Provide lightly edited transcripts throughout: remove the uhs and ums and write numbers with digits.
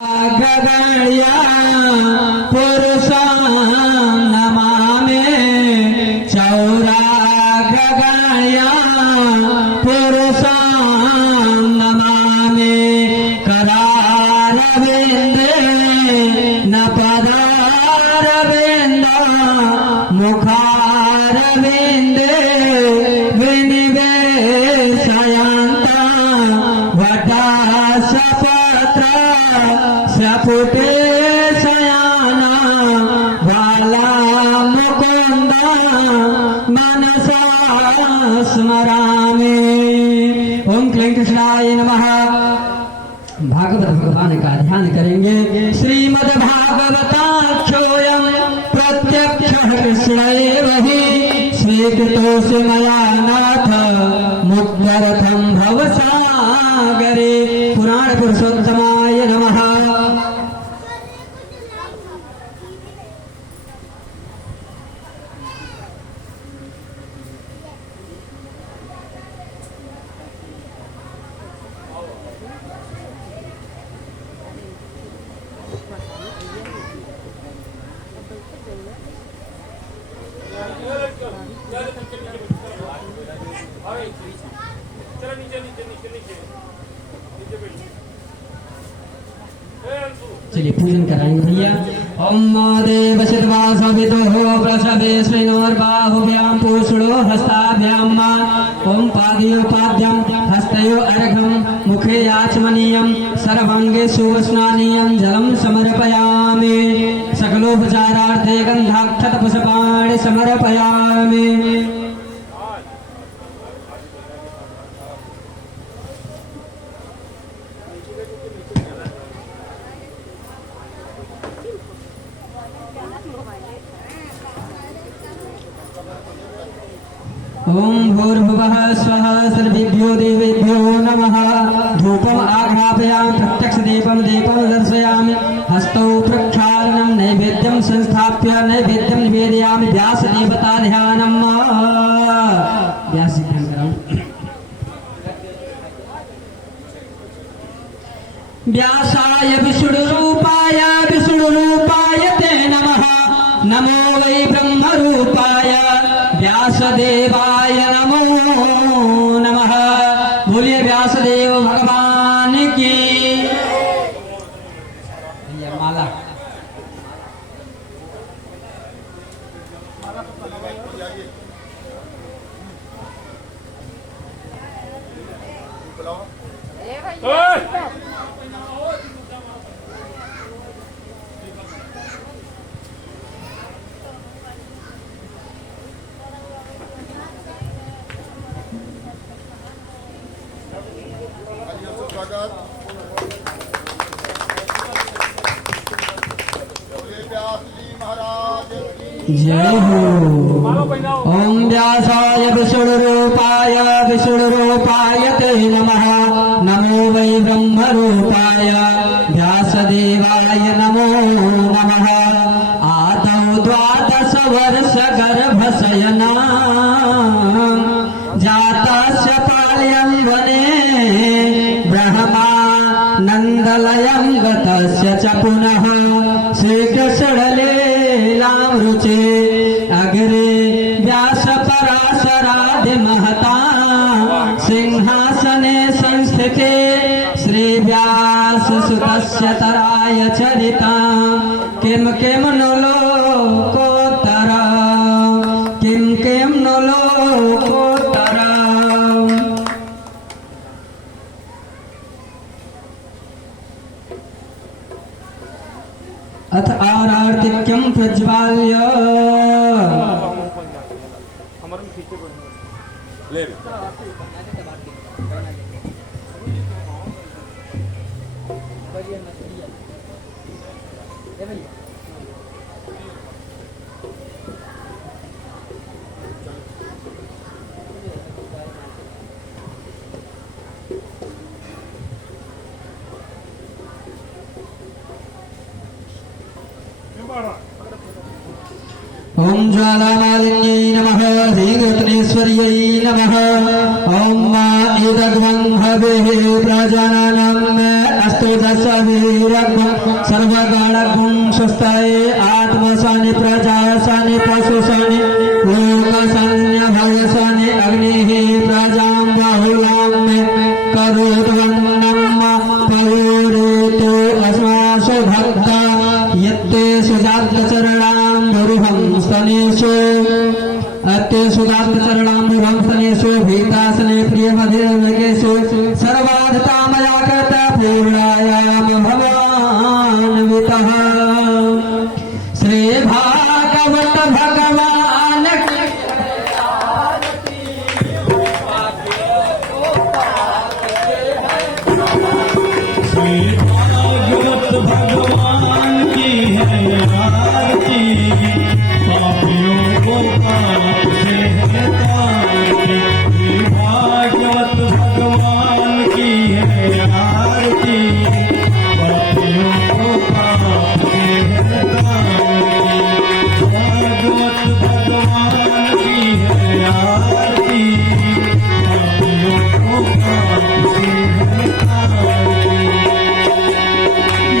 गगया पुरुषं नमामि चौरा गगया पुरुषं नमामि करारविन्दे न पदारविन्द मुखारविन्दे विनिवेशयन्त वटासपत्र सपुटे शयाना बाला मुकुंद मनसा स्मरामि। ओम क्लीं कृष्णाय नमः। भागवत भगवान का ध्यान करेंगे। श्रीमद् भागवताख्योऽयं प्रत्यक्षः कृष्णैव हि स्वीकृतोऽसि मया नाथ मुक्त्यर्थं भवसागरे। पुराण पुरुषोत्तमाय नमः। चलिए पूजन कराएंगे भैया। ओम देव शिवासविदुः प्रसवेस्मिनोर्बाहुभ्यां पूषणो हस्ताभ्यां ओम पादयोपाद्यं हस्तयो अर्घ्यं मुखे याचमनीयं सर्वांगे सुस्नानीयं जलं समर्पयामि। सकलोपचारार्थे गन्धाक्षतपुष्पाणि समर्पयामि। ओम भूर्भुवः स्वः सर्वेभ्यो देवेभ्यो नमः। धूपम् आघ्रापयामि प्रत्यक्षदीपं दीपं दर्शयामि। हस्तौ प्रक्षालनं नैवेद्यं संस्थाप्य नैवेद्यं निवेदयामि। व्यासदेवता ध्यानम्। व्यास ध्यान कराओ। व्यासाय विष्णुरूपाय विष्णुरूपाय ते नमः। नमो वै ब्रह्मरूपाय व्यासदेवाय नमो नमः। बोलिए व्यासदेव भगवान की। माला जय हो। ओम व्यासाय विष्णुरूपाय विष्णुरूपाय ते नमः। नमो वै ब्रह्मरूपाय व्यासदेवाय नमो नमः। आदौ द्वादश वर्ष गर्भशयना जातस्य पाल्यं वने ब्रह्मानन्दलयं गतस्य च पुनः श्रीकृष्णलीलामृचे अग्रे व्यासपराशरादि महता सिंहासने संस्थिते श्रीव्याससुतस्य तराय चरिता किं किं नु लोकोत्तर किं किं नु लोकोत्तर। अथ आरार्तिक्यं प्रज्वाल्य ओम ज्वालामालिन्यै नमः। श्रीगोत्रेश्वर्यै नमः। ओम इदग्वं हविः प्रजननं अस्तु दशभिरग्वं सर्वगण स्वस्थाय आत्मसानि प्रजासानि पशुसानि लोकसान्य भवसानि अग्निः प्रजां बाहुलां मे करोद्वन्नं पौरेतो अस्मासु भक्ता यत्ते सुजातचरणां गुरुहं स्तनेषु अत्ते सुजातचरणां गुरुहं स्तनेषु भीतासने प्रियमधिर्मकेषु सर्वाधता मया कर्ता पूर्णायाम भवान्वितः श्री भागवत भगवान की भागवत भगवान की है आरती पापियों को पाप से हटाती भागवत भगवान की है आरती पापियों को पाप से हटाती भागवत भगवान की है आरती पापियों को पाप से हटाती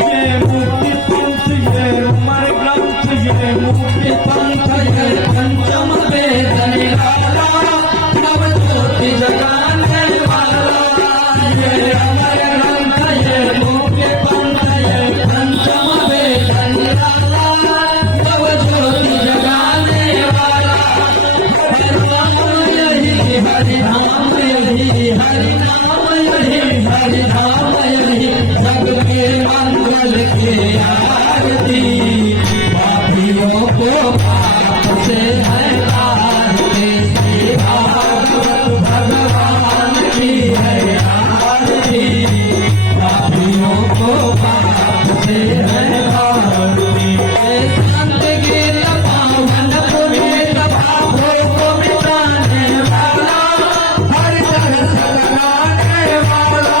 ये मुक्ति पंथ ये उमर ग्रंथ ये मुक्ति पंथ ये पंचम वेद निराला नव ज्योति जगाने वाला ये अमर ग्रंथ ये मुक्ति पंथ ये पंचम वेद निराला नव ज्योति जगाने वाला हरि नाम यही हरि नाम यही हरि नाम यही हरि नाम यही जग में मंगल के आरती पापियों को पाप से हटाते श्री भागवत भगवान की है आरती पापियों को पाप से हटाते संत गीत पावन पुनीत पापों को मिटाने वाला हर तरह सगाने वाला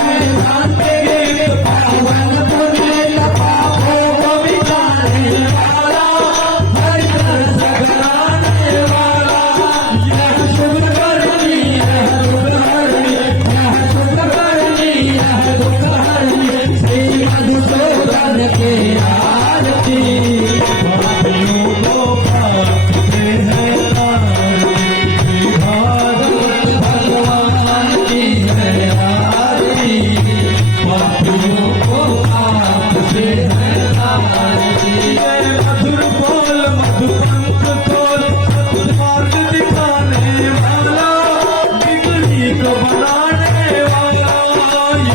ये संत गीत पावन पुनीत पापों को मिटाने वाला हर तरह सगाने वाला यह शुभ करनी यह दुख हरनी यह शुभ करनी यह दुख हरनी श्री मधुसूदन के आरती पापियों को पाप से हटाती भागवत भगवान की है आरती पापियों को पाप से हटाती मधुर बोल मधुपंथ खोल मार्ग दिखाने वाला बिगड़ी को बनाने वाला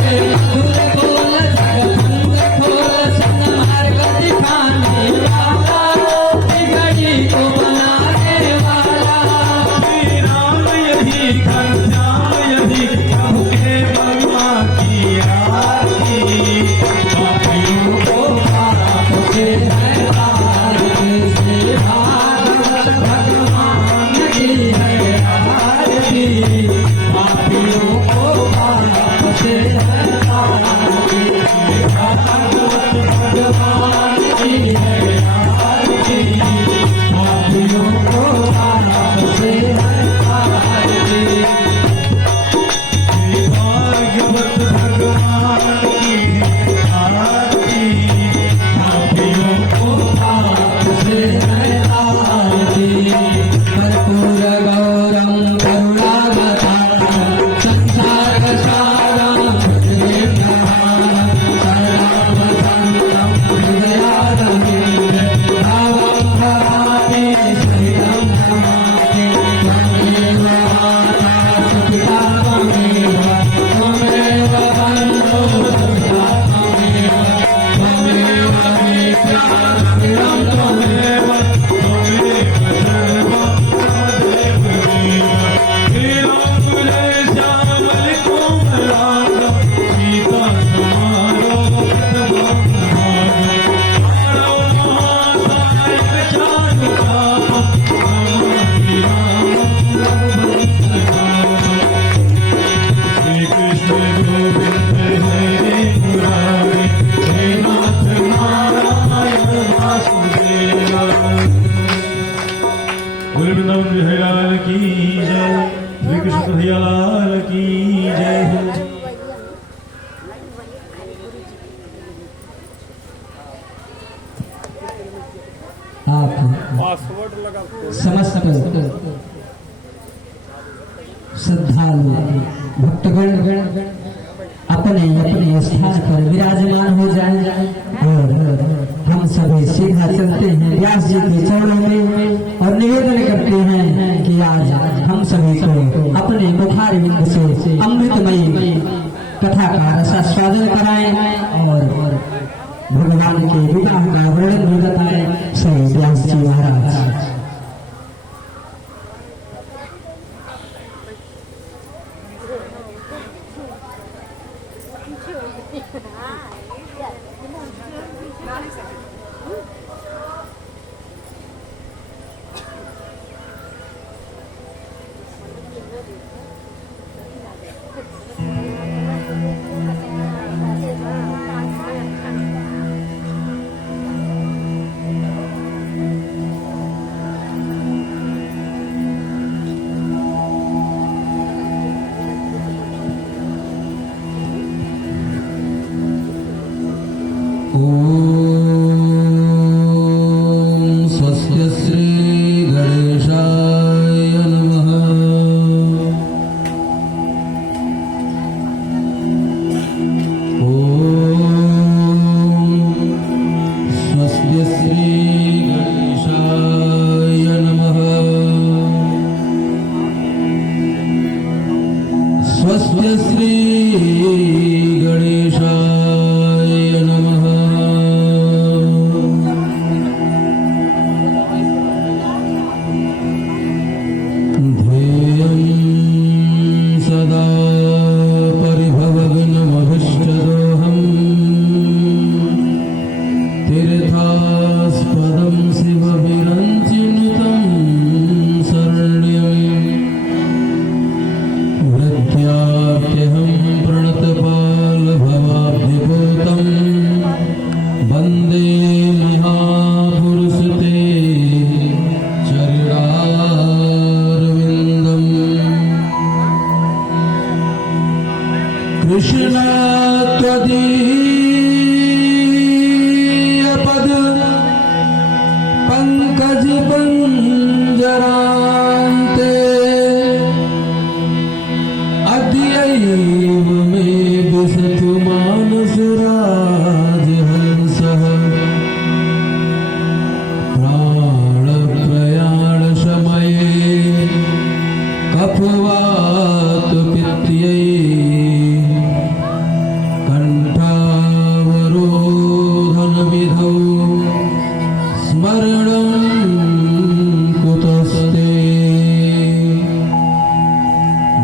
ये मधुर बोल जगपंथ खोल सन्मार्ग दिखाने वाला बिगड़ी को बनाने वाला श्री राम यही घनश्याम यही प्रभु के महिमा की आरती पापियों को पाप से हटाते आप पासवर्ड लगा समस्त श्रद्धालु भक्तगण अपने अपने स्थान पर विराजमान हो जाए और हम सभी सीधा चलते हैं व्यास जी के चरणों में और निवेदन करते हैं कि आज हम सभी को अपने मुखार बिंद से अमृतमयी कथा का रसास्वादन कराएं और भगवान के विवाह का वर्णन भी बताएं श्री व्यास जी महाराज। स्वस्य श्री गणेशाय नमः। स्वस्य श्री गणेशाय नमः। स्वस्य श्री गणेशाय नमः। ध्येयं सदा परिभवविनमभिष्टदोहम् तीर्थास्पदं शिवविरञ्चिनुतं शरण्यम् वृद्ध्याप्यहं प्रणतपालभवाब्धिभूतं वन्दे महापुरुषते चरणारविन्दम्। कृष्ण त्वदीयपद पंकज पंजरान्ते अद्यैव मे विशतु मानसराजहंसः। प्राणप्रयाणशमये कफवातपित्त्यै कण्ठावरोधनविधौ स्मरणं कुतस्ते।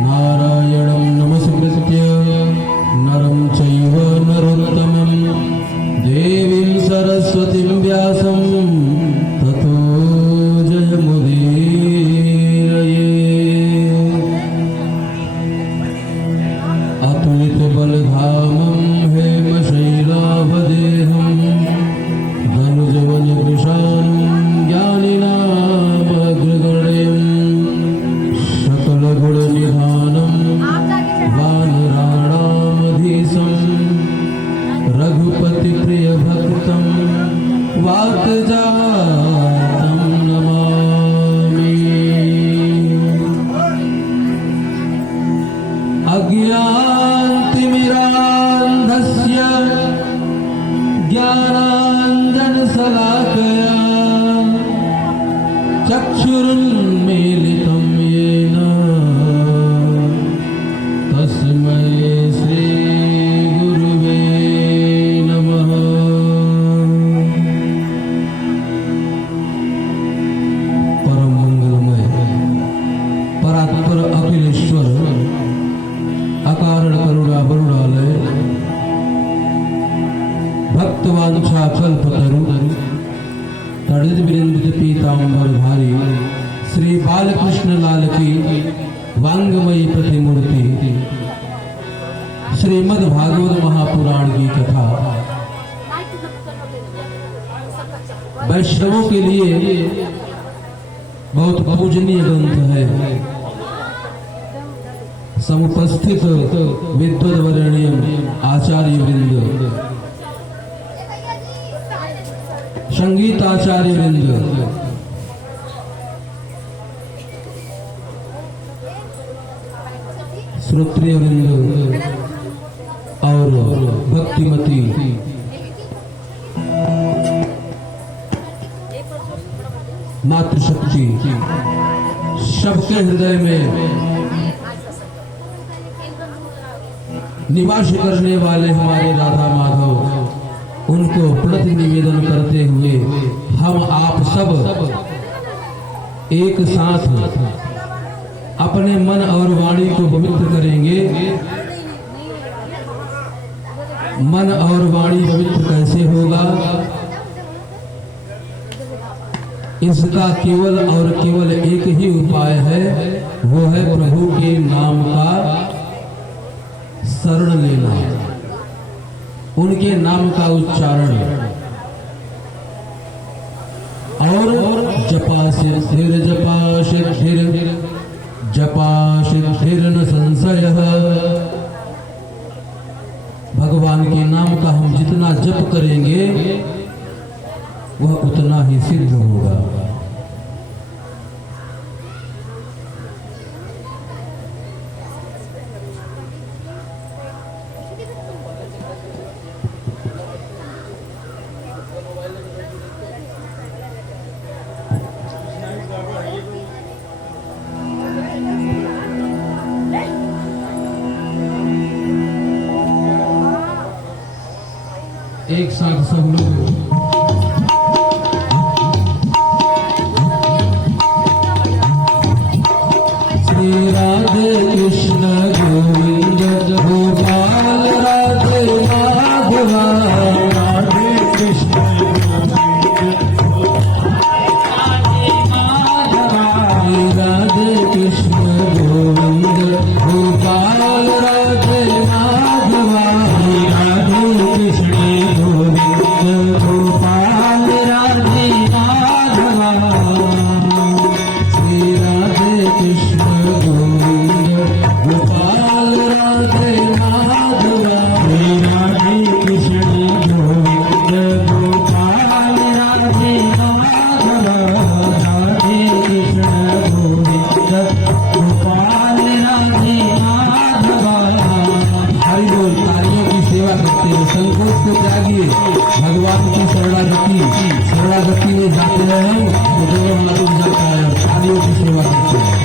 नारायणं नमस्कृत्य नरं चैव नरोत्तमं देवीं सरस्वतीं व्यासं ततो जयमुदीरये। अतुलितबलधामं हेमशैलाभदेहं धनुजवनकृशानं ज्ञानिनामग्रगण्यं सकलगुणनिधानं वानराणामधीशं रघुपतिप्रियभक्तं वाक्जातं नमामि। अज्ञानतिमिरान्धस्य ज्ञानाञ्जनशलाकया चक्षुरुन्मीलितं येन तस्मै श्रीगुरुवे नमः। परम मंगलमय परात्पर अखिलेश्वर अकारण करुणा वरुणालय भक्तवांछा कल्पतरु तड़ित विरिंदित पीतांबर भारी श्री बालकृष्ण लाल की वांगमयी प्रतिमूर्ति श्रीमद् भागवत महापुराण की कथा वैष्णवों के लिए बहुत पूजनीय ग्रंथ है। समुपस्थित विद्वद्वरेण्यम आचार्य वृंद संगीताचार्य वृंद, श्रोत्रिय वृंद और भक्तिमती मातृशक्ति सबके हृदय में निवास करने वाले हमारे राधा माधव, उनको प्रति निवेदन करते हुए हम आप सब एक साथ अपने मन और वाणी को पवित्र करेंगे। मन और वाणी पवित्र कैसे होगा? इसका केवल और केवल एक ही उपाय है, वो है प्रभु के नाम का शरण लेना, उनके नाम का उच्चारण। और जपा सिद्धिर जपा सिद्धिर जपा सिद्धिर न संशय। भगवान के नाम का हम जितना जप करेंगे वह उतना ही सिद्ध होगा। एक साथ सब लोग श्री राधे कृष्ण गोविंद गोपाल राधे माधवा, राधे कृष्ण राधे कृष्ण गोविंद गोपाल राधे माधवा, राधे कृष्ण गोविंद गोपाल राधे माधवा। श्री राधे कृष्ण गोविंद गोपाल राधे माधवा, श्री राधे कृष्ण गोविंद गोपाल राधे माधवा, राधे कृष्ण गोविंद गोपाल राधे माधवा। हरि बोल। तालियों की सेवा करते हो, संकोच को त्यागिए, भगवान की शरणागति में जाते रहे तो देव मालूम जाता है। तालियों की सेवा करते हैं।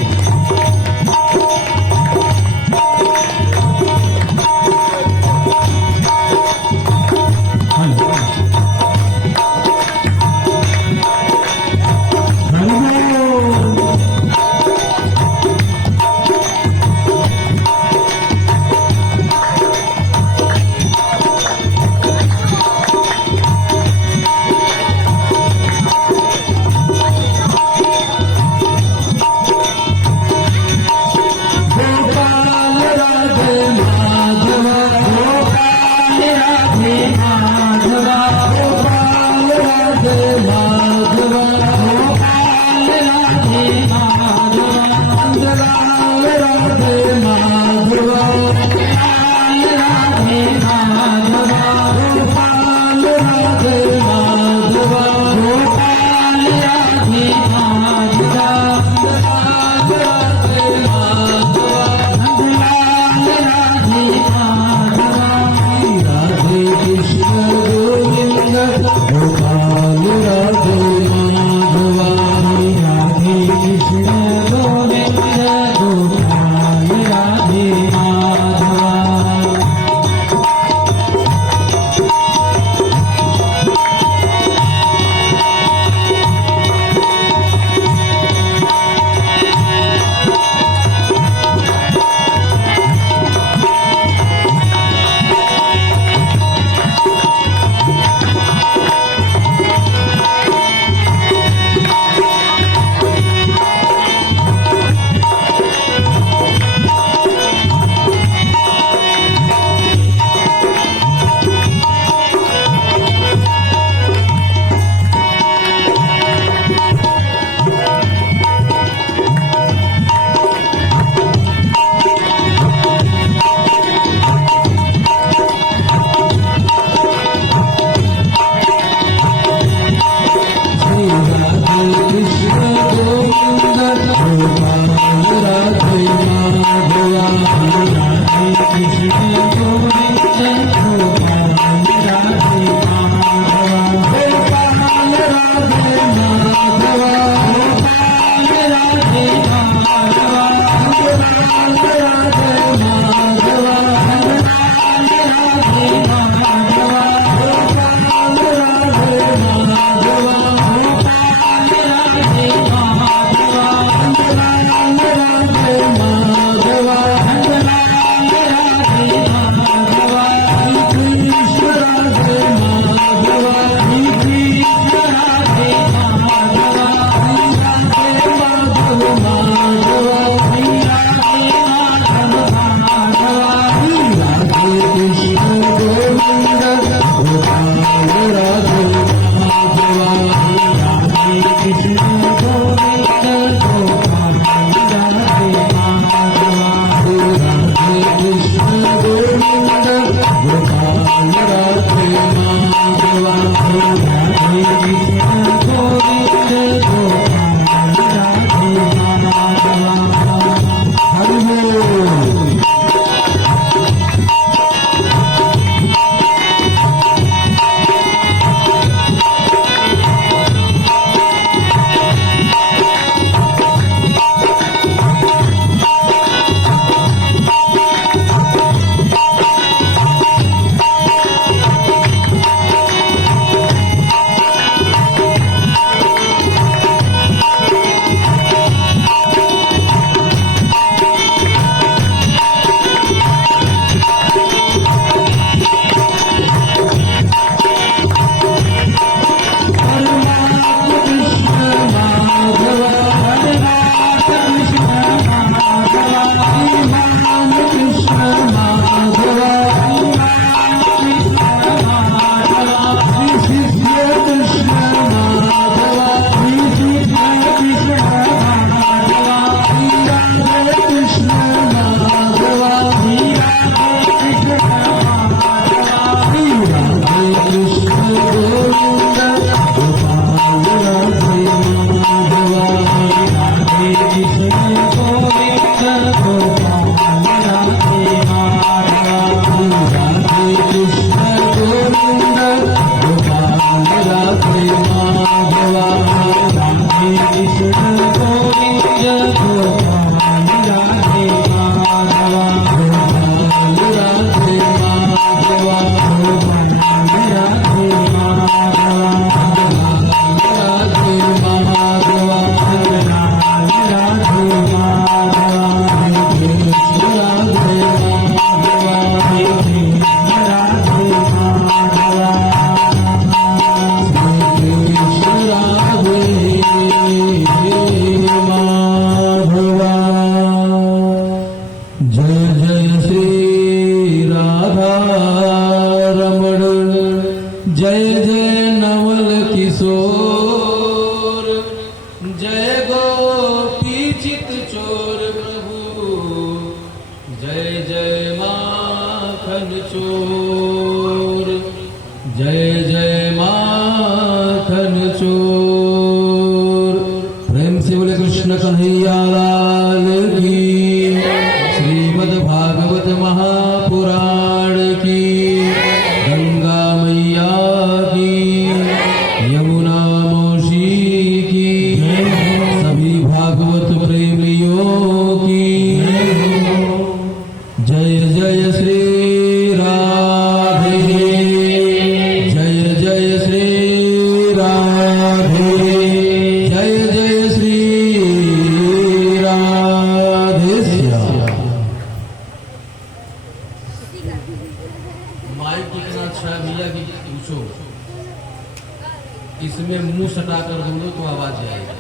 इसमें मुंह सटाकर बोलो तो आवाज आएगी,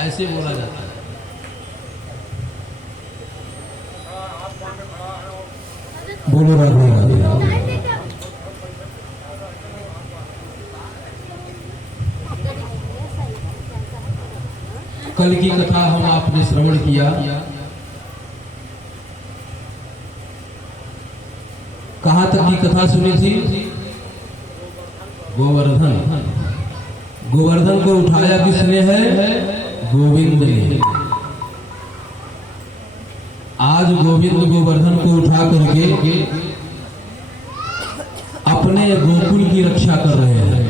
ऐसे बोला जाता है। बोलो राधे राधे। कल की कथा हम आपने श्रवण किया, कहाँ तक की कथा सुनी थी? गोवर्धन, गोवर्धन को उठाया किसने है? गोविंद ने। आज गोविंद गोवर्धन को उठा करके अपने गोकुल की रक्षा कर रहे हैं।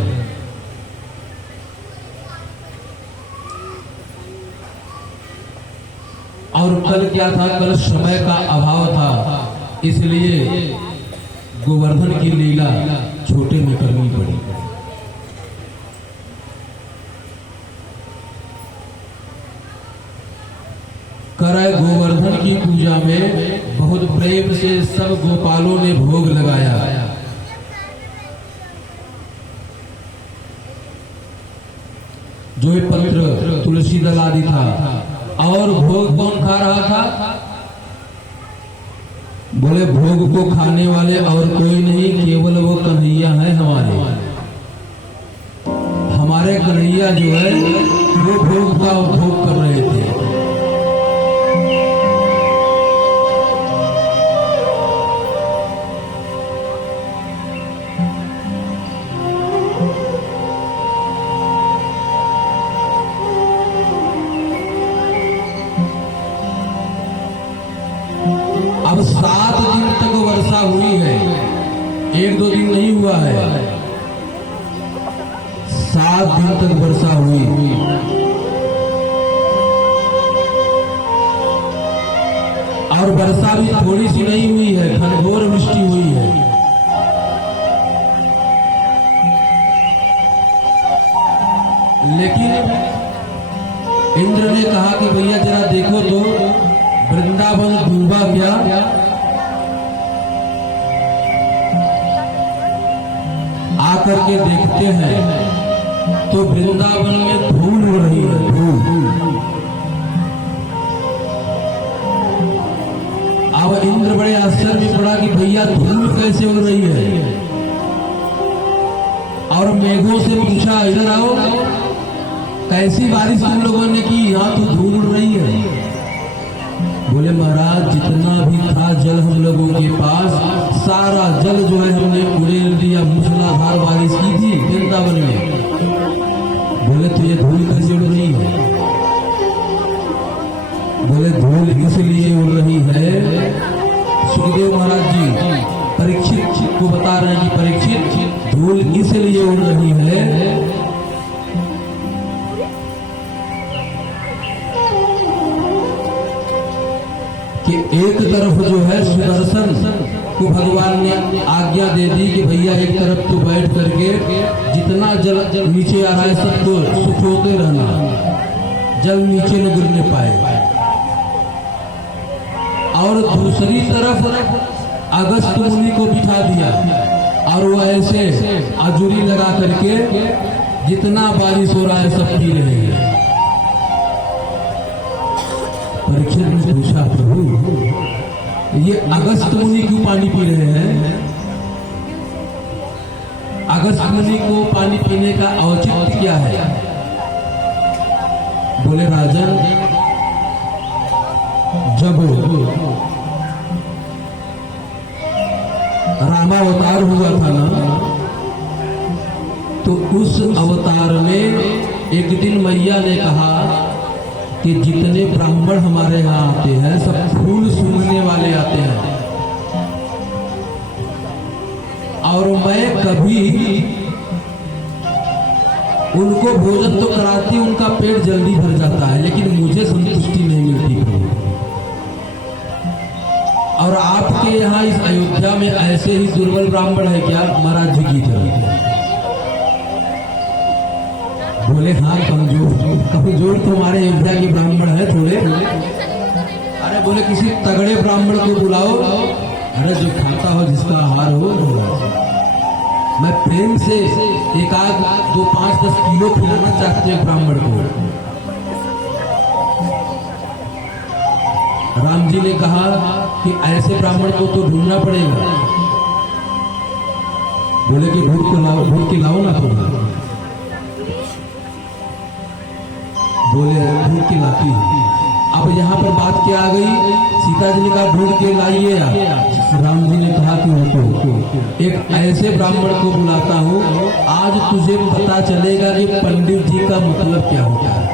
और कल क्या था? कल समय का अभाव था, इसलिए गोवर्धन की लीला छोटे में करनी पड़ी। कराए गोवर्धन की पूजा में बहुत प्रेम से सब गोपालों ने भोग लगाया। जो पत्र तुलसी दल आदि था, और भोग कौन खा रहा था? बोले भोग को खाने वाले और कोई नहीं, केवल वो कन्हैया है हमारे कन्हैया जो है वो भोग का उपभोग कर रहे थे। अब 7 दिन तक वर्षा हुई है, 1-2 दिन नहीं हुआ है, 7 दिन तक वर्षा हुई। और वर्षा भी थोड़ी सी नहीं हुई है, घनघोर वृष्टि हुई है। लेकिन इंद्र ने कहा कि भैया जरा देखो तो वृंदावन डूबा क्या? आकर के देखते हैं तो वृंदावन में धूल उड़ रही है, धूल। अब इंद्र बड़े आश्चर्य में पड़ा कि भैया धूल कैसे उड़ रही है, और मेघों से पूछा इधर आओ, कैसी बारिश तुम लोगों ने की, यहाँ तो धूल उड़ रही है। बोले महाराज जितना भी था जल हम लोगों के पास, सारा जल जो है हमने उड़ेल दिया, मूसलाधार बारिश की थी वृंदावन में। बोले तो ये धूल कैसे उड़ रही है? बोले धूल इसलिए उड़ रही है, सुखदेव महाराज जी परीक्षित को बता रहे हैं कि परीक्षित धूल इसलिए उड़ रही है कि एक तरफ जो है सुदर्शन को भगवान ने आज्ञा दे दी कि भैया एक तरफ तो बैठ करके जितना जल नीचे आ रहा है सबको सुखोते रहना, जल नीचे न गिरने पाए। और दूसरी तरफ अगस्त मुनि को बिठा दिया और वो ऐसे अजूरी लगा करके जितना बारिश हो रहा है सब पी रहे हैं। परीक्षित ने पूछा, प्रभु ये अगस्त मुनि क्यों पानी पी रहे हैं? अगस्त मुनि को पानी पीने का औचित्य क्या है? बोले, राजन जब रामावतार हुआ था ना, तो उस अवतार में एक दिन मैया ने कहा कि जितने ब्राह्मण हमारे यहाँ आते हैं सब फूल सूंघने वाले आते हैं, और मैं कभी उनको भोजन तो कराती, उनका पेट जल्दी भर जाता है, लेकिन मुझे संतुष्टि नहीं मिलती प्रभु। और आपके यहाँ इस अयोध्या में ऐसे ही दुर्बल ब्राह्मण है क्या? महाराज जी की तरह। बोले, हाँ कमजोर तो हमारे अयोध्या के ब्राह्मण है थोड़े। अरे बोले, किसी तगड़े ब्राह्मण को बुलाओ। अरे जो खाता हो, जिसका आहार हो, मैं प्रेम से एक आध 2, 5, 10 किलो खिलाना चाहती हूँ ब्राह्मण को। राम जी ने कहा कि ऐसे ब्राह्मण को तो ढूंढना पड़ेगा। बोले कि ढूंढ के लाओ ना तुम। बोले, ढूंढ के लाती हूँ। अब यहाँ पर बात क्या आ गई? सीता जी ने कहा ढूंढ के लाइए आप। राम जी ने कहा कि वो एक ऐसे ब्राह्मण को बुलाता हूँ, आज तुझे पता चलेगा कि पंडित जी का मतलब क्या होता है।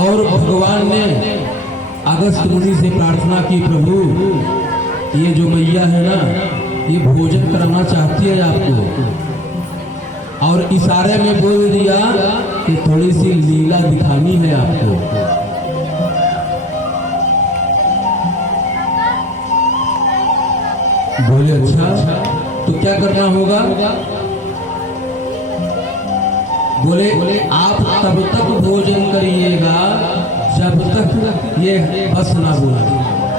और भगवान ने अगस्त मुनि से प्रार्थना की, प्रभु ये जो मैया है ना, ये भोजन कराना चाहती है आपको, और इशारे में बोल दिया कि थोड़ी सी लीला दिखानी है आपको। बोले, अच्छा तो क्या करना होगा? बोले, आप तब तक भोजन करिएगा जब तक ये बस ना बोले।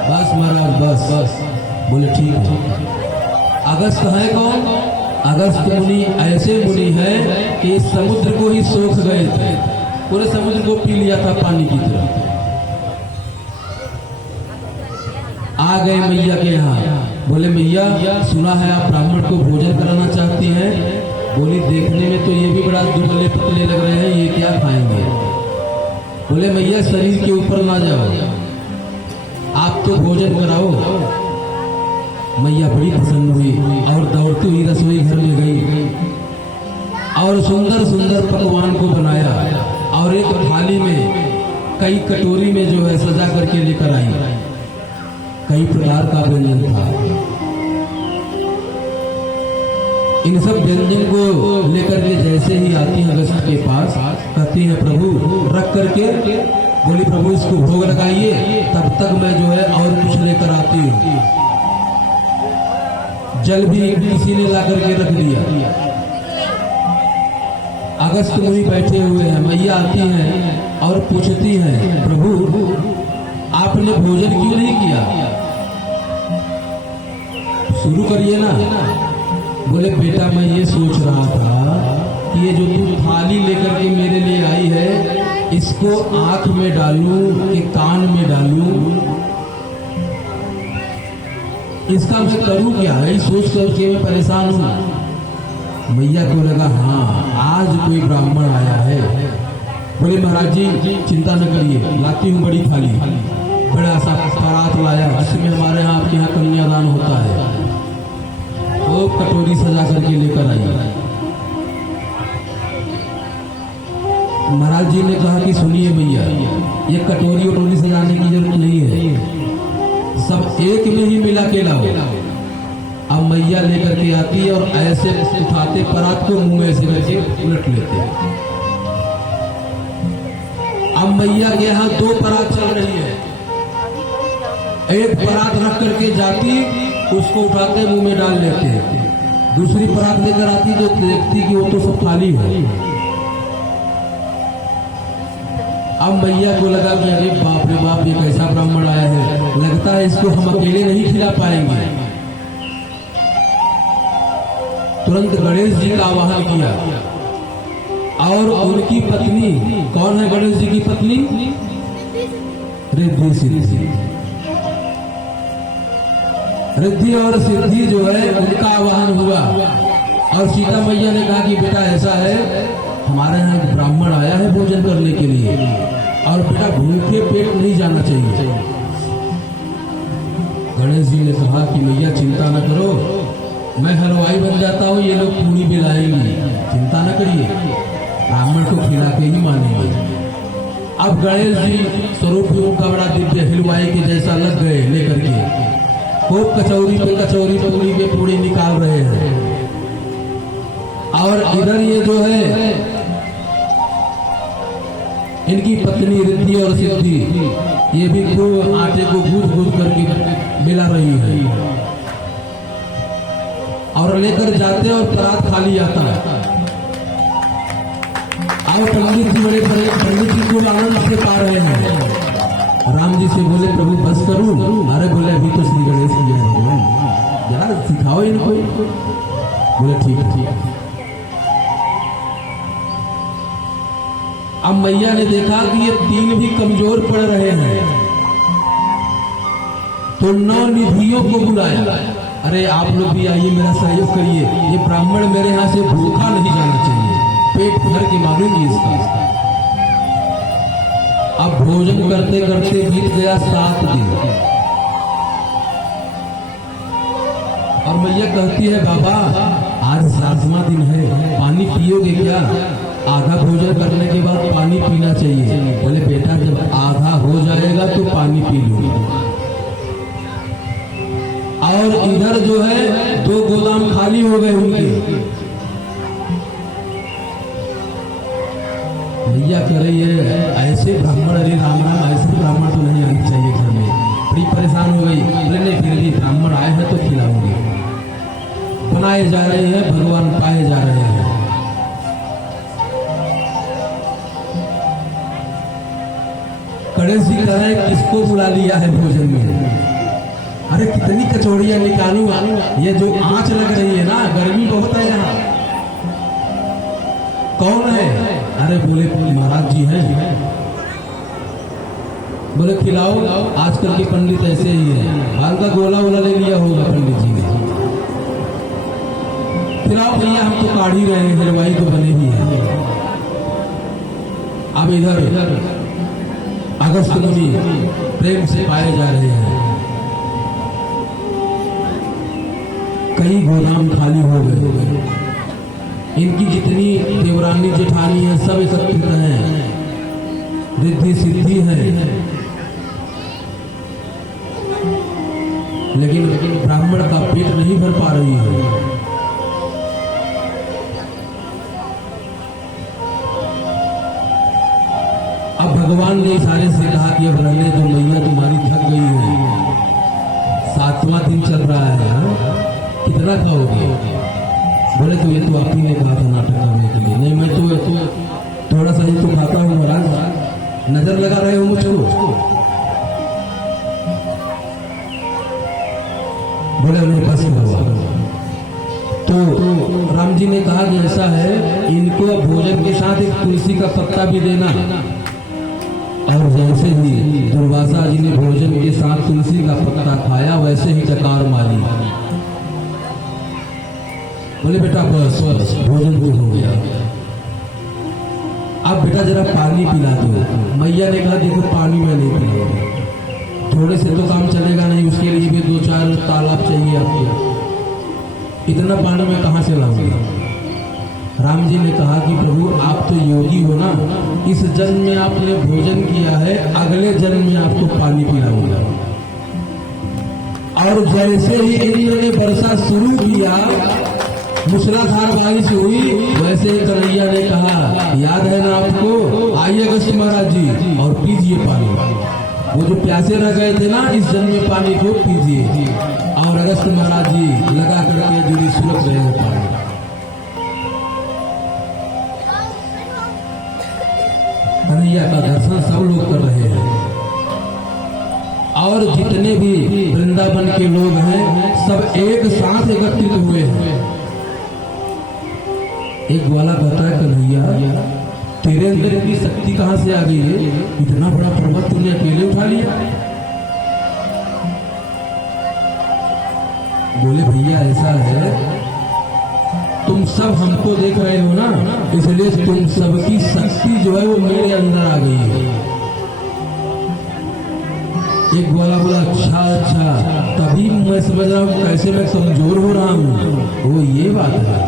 बस महाराज, बस। बोले, ठीक है। अगस्त है कौन? अगस्त मुनि ऐसे मुनि है कि समुद्र को ही सोख गए थे, पूरे समुद्र को पी लिया था पानी की तरह। आ गए मैया के यहाँ। बोले, मैया सुना है आप ब्राह्मण को भोजन कराना चाहती हैं। बोली, देखने में तो ये भी बड़ा दुबले पतले लग रहे हैं, ये क्या खाएंगे? बोले, मैया शरीर के ऊपर ना जाओ, आप तो भोजन कराओ। मैया बड़ी प्रसन्न हुई और दौड़ती हुई रसोई घर में गई और सुंदर सुंदर पकवान को बनाया, और एक थाली में कई कटोरी में जो है सजा करके लेकर आई। कई प्रकार का व्यंजन था। इन सब व्यंजन को लेकर के जैसे ही आती है अगस्त के पास, कहती है, प्रभु रख करके। बोली, प्रभु इसको भोग लगाइए, तब तक मैं जो है और कुछ लेकर आती हूँ। जल भी किसी ने ला करके रख दिया। अगस्त मुनि बैठे हुए हैं, मैया आती हैं और पूछती हैं, प्रभु आपने भोजन क्यों नहीं किया? शुरू करिए ना। बोले, बेटा मैं ये सोच रहा था कि ये जो तू थाली लेकर के मेरे लिए आई है, इसको आंख में डालूं कि कान में डालूं, इसका मैं करूं क्या? यही सोच करके मैं परेशान हूं। मैया को लगा, हाँ आज कोई ब्राह्मण आया है। बोले, महाराज जी चिंता न करिए, लाती हूँ बड़ी थाली। बड़ा सा परात लाया जिसमें हमारे यहाँ आपके यहाँ कन्यादान होता है, वो कटोरी सजा करके लेकर आई। महाराज जी ने कहा कि सुनिए भैया, ये कटोरी वटोरी सजाने की जरूरत नहीं है, सब एक में ही मिला के लाओ। अब मैया लेकर के आती है और ऐसे उठाते परात को मुंह में से करके उलट लेते। अब मैया के यहाँ 2 परात चल रही है। एक परात रख करके जाती, उसको उठाते मुंह में डाल लेते, दूसरी परात लेकर आती जो देखती कि वो तो सब खाली है। अब मैया को लगा कि अरे बाप रे बाप, ये कैसा ब्राह्मण आया है, लगता है इसको हम अकेले नहीं खिला पाएंगे। तुरंत गणेश जी का आवाहन किया और उनकी पत्नी, कौन है गणेश जी की पत्नी? रिद्धि सिद्धि। रिद्धि और सिद्धि जो है उनका आवाहन हुआ और सीता मैया ने कहा कि बेटा ऐसा है, हमारे यहाँ एक ब्राह्मण आया है भोजन करने के लिए और बेटा भूखे पेट नहीं जाना चाहिए। गणेश जी ने कहा कि मैया चिंता न करो, मैं हलवाई बन जाता हूँ, ये लोग पूरी भी लाएंगे, चिंता न करिए, ब्राह्मण को खिला के ही मानेंगे। अब गणेश जी स्वरूप भी उनका बड़ा दिव्य हलवाई के जैसा लग गए, लेकर के खूब कचौरी पे कचौरी, पूरी पे पूरी निकाल रहे हैं। और इधर ये जो है इनकी पत्नी रिद्धि और सिद्धि, ये भी खूब आटे को गूंथ गूंथ करके मिला रही है और लेकर जाते और परात खाली आता है। और पंडित जी बड़े बड़े, पंडित जी को आनंद से पा रहे हैं। राम जी से बोले प्रभु बस करूं? अरे बोले अभी तो श्री गणेश जी आए हैं, जरा सिखाओ इनको। बोले ठीक है। अब मैया ने देखा कि ये 3 भी कमजोर पड़ रहे हैं, तो 9 निधियों को बुलाया। अरे आप लोग भी आइए, मेरा सहयोग करिए, ये ब्राह्मण मेरे यहाँ से भूखा नहीं जाना चाहिए, पेट भर के मांगेंगे इसका। अब भोजन करते करते बीत गया 7 दिन और मैया कहती है बाबा आज 7वां दिन है, पानी पियोगे क्या? आधा भोजन करने के बाद पानी पीना चाहिए। बोले बेटा जब आधा हो जाएगा तो पानी पी लो। और इधर जो है 2 गोदाम खाली हो गए उनके। भैया कह रही है ऐसे ब्राह्मण, अरे राम राम, ऐसे ब्राह्मण तो नहीं आने चाहिए घर में। बड़ी परेशान हो गई, बोले फिर भी ब्राह्मण आए हैं तो खिलाऊंगे। बनाए जा रहे हैं, भगवान पाए जा रहे हैं। गणेश जी कह रहे हैं किसको बुला लिया है भोजन में? अरे कितनी कचौड़ियां निकालूं, ये जो आंच लग रही है ना, गर्मी बहुत है यहाँ। कौन है? अरे बोले महाराज जी हैं। बोले खिलाओ, आजकल के पंडित ऐसे ही है, भांग का गोला वोला ले लिया होगा पंडित जी ने। खिलाओ भैया, हम तो काढ़ ही रहे हैं, हलवाई तो बने ही है। अब इधर अगस्त मुनि प्रेम से पाए जा रहे हैं। कई गोदाम खाली हो गए। इनकी जितनी देवरानी जेठानी है सब एकत्रित हैं, रिद्धि सिद्धि है, लेकिन ब्राह्मण का पेट नहीं भर पा रही है। अब भगवान ने इशारे से कहा कि अब रहने दो मैया, तुम्हारी थक गई है, 7वां दिन चल रहा है, कितना खाओगे? बोले तो ये तो आप ही ने कहा था नाटक करने के लिए। नहीं, मैं तो थोड़ा सा ही तो खाता हूँ महाराज, नजर लगा रहे हो मुझको। बोले उन्हें बस हुआ। तो राम जी ने कहा कि ऐसा है, इनको भोजन के साथ एक तुलसी का पत्ता भी देना। और जैसे ही दुर्वासा जी ने भोजन के साथ तुलसी का पत्ता खाया, वैसे ही चकार मारी। बोले बेटा बस भोजन भी हो गया, अब बेटा जरा पानी पिला दो। मैया ने कहा देखो पानी मैं नहीं पिलाऊंगा, थोड़े से तो काम चलेगा नहीं, उसके लिए भी 2-4 तालाब चाहिए आपको, इतना पानी मैं कहाँ से लाऊंगा? राम जी ने कहा कि प्रभु आप तो योगी हो ना, इस जन्म में आपने भोजन किया है, अगले जन्म में आपको पानी पिलाऊंगा। और जैसे ही इंद्र ने वर्षा शुरू किया, मूसलाधार बारिश हुई, वैसे ही कन्हैया ने कहा, याद है ना आपको, आइए अगस्त महाराज जी और पीजिए पानी। वो जो प्यासे रह गए थे ना, इस जन्म में पानी को पीजिए। और अगस्त महाराज जी लगा करके जुड़ी सुरत रहे हैं पानी। कन्हैया का दर्शन सब लोग कर रहे हैं, और जितने भी वृंदावन के लोग हैं सब एक साथ एकत्रित हुए हैं। एक ग्वाला कहता है, कन्हैया तेरे अंदर की शक्ति कहां से आ गई है? इतना बड़ा पर्वत तुमने अकेले उठा लिया? बोले भैया ऐसा है, तुम सब हमको देख रहे हो ना, इसलिए तुम सबकी शक्ति जो है वो मेरे अंदर आ गई है। एक ग्वाला बोला, अच्छा अच्छा, तभी मैं समझ रहा हूँ कैसे मैं कमजोर हो रहा हूँ। वो ये बात है।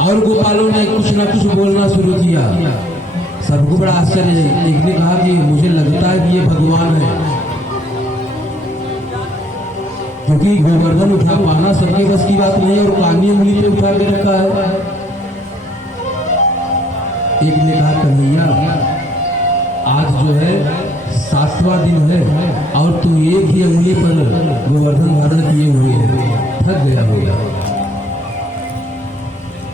और गोपालों ने कुछ ना कुछ बोलना शुरू किया। सबको बड़ा आश्चर्य है। एक ने कहा कि मुझे लगता है कि ये भगवान है, क्योंकि गोवर्धन उठा पाना सबके बस की बात नहीं है, और कानी उंगली पे उठा के रखा है। एक ने कहा, कन्हैया आज जो है 7वां दिन है और तू एक ही उंगली पर गोवर्धन धारण किए हुए है, थक गया होगा।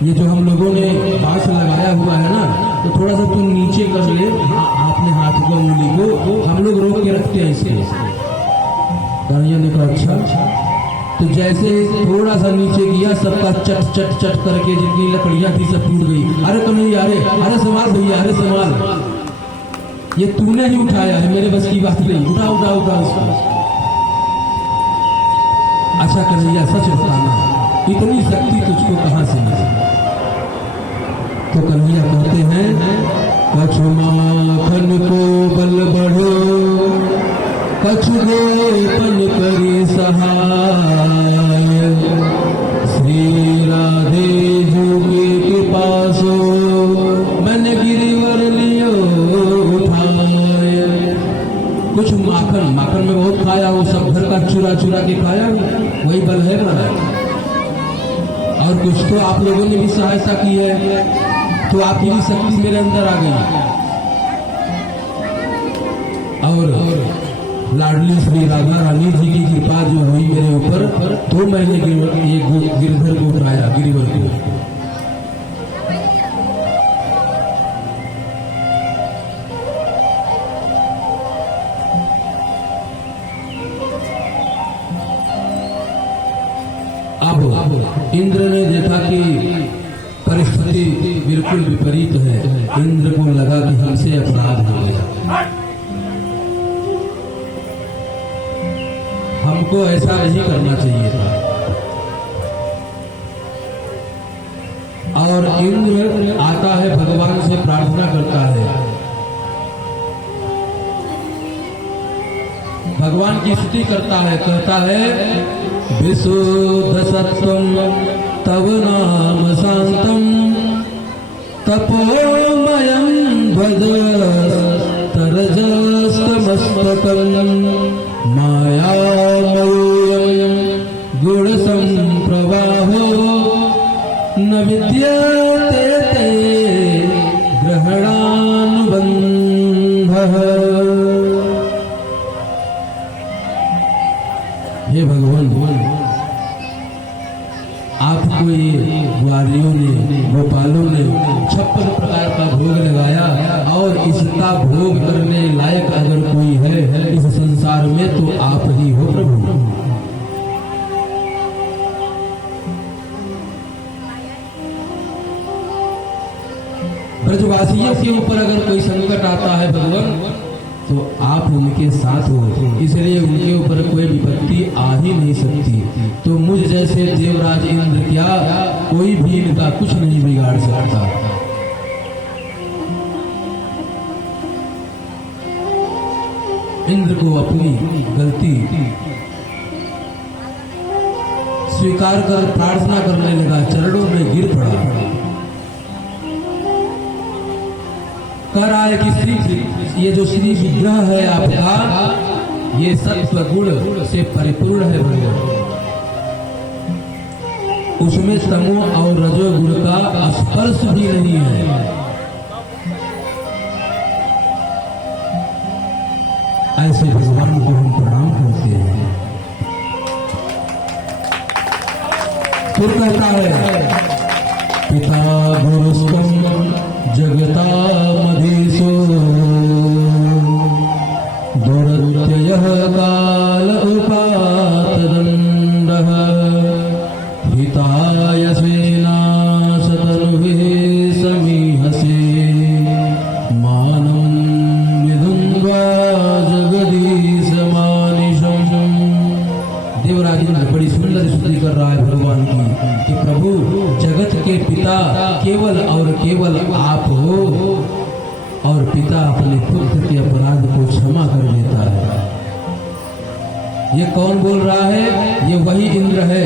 ये जो हम लोगों ने पास लगाया हुआ है ना, तो थोड़ा सा तुम नीचे कर ले अपने हाथ को, उंगली को, हम लोग रोक के रखते हैं इसके। कन्हैया ने कहा, अच्छा। तो जैसे थोड़ा सा नीचे किया, सबका चट चट चट करके जितनी लकड़ियां थी सब टूट गई। अरे कन्हैया, अरे संभाल भैया, अरे संभाल, ये तूने ही उठाया है, मेरे बस की बात नहीं, उठा उठा उठा उसको। अच्छा कन्हैया सच बताना, इतनी शक्ति तुझको कहां से मिली? तो कन्हैया कहते हैं, कछु माखन को बल बढ़ो, कछु गोपन करी सहाय, श्री राधे जो के कृपा सो, मैंने गिरिवर लियो उठाए। कुछ माखन में बहुत खाया, वो सब घर का चुरा चुरा के खाया, वही बल है ना। और कुछ तो आप लोगों ने भी सहायता की है, तो आपकी भी शक्ति मेरे अंदर आ गई। और लाडली श्री राधा रानी जी की कृपा जो हुई मेरे ऊपर, तो मैंने ये गिरधर को उठाया, गिरिवर को। अब इंद्र ने देखा कि परिस्थिति बिल्कुल विपरीत है। इंद्र को लगा कि हमसे अपराध हो गया, हमको ऐसा नहीं करना चाहिए था। और इंद्र आता है, भगवान से प्रार्थना करता है, भगवान की स्तुति करता है, कहता है, विशुद्ध सत्वम तव नाम शांतम, तपोमयं भज तरजस्तमस्तकं, मायामयोऽयं गुणसंप्रवाहो, न विद्यते ते ग्रहणानुबन्धः। हे भगवान, आपको ये ग्वालियों ने, गोपालों ने 56 प्रकार का भोग लगाया, और इसका भोग करने लायक अगर कोई है इस संसार में तो आप ही हो प्रभु। ब्रजवासियों के ऊपर अगर कोई संकट आता है भगवान, तो आप उनके साथ हो, इसलिए उनके ऊपर कोई विपत्ति आ ही नहीं सकती। तो मुझ जैसे देवराज इंद्र क्या, कोई भी इनका कुछ नहीं बिगाड़ सकता। इंद्र को अपनी गलती स्वीकार कर प्रार्थना करने लगा, चरणों में गिर पड़ा, कह रहा है कि श्री ये जो श्री विग्रह है आपका, ये सत्व गुण से परिपूर्ण है भगवान। उसमें तमो और रजोगुण का स्पर्श भी नहीं है। ऐसे भगवान को हम प्रणाम करते हैं। फिर कहता है पिता गुरुस्तम जगता मधीसो दुरत्ययः काल उपातदण्डः हिताय सेना सतनुभिः समीहसे मानं विदुन्द्वा जगदीशमानिशम्। देवराज इंद्र बड़ी सुंदर स्तुति कर रहा है भगवान की कि प्रभु जगत के पिता केवल और केवल आप हो, और पिता अपने पुत्र के अपराध को क्षमा कर देता है। ये कौन बोल रहा है? ये वही इंद्र है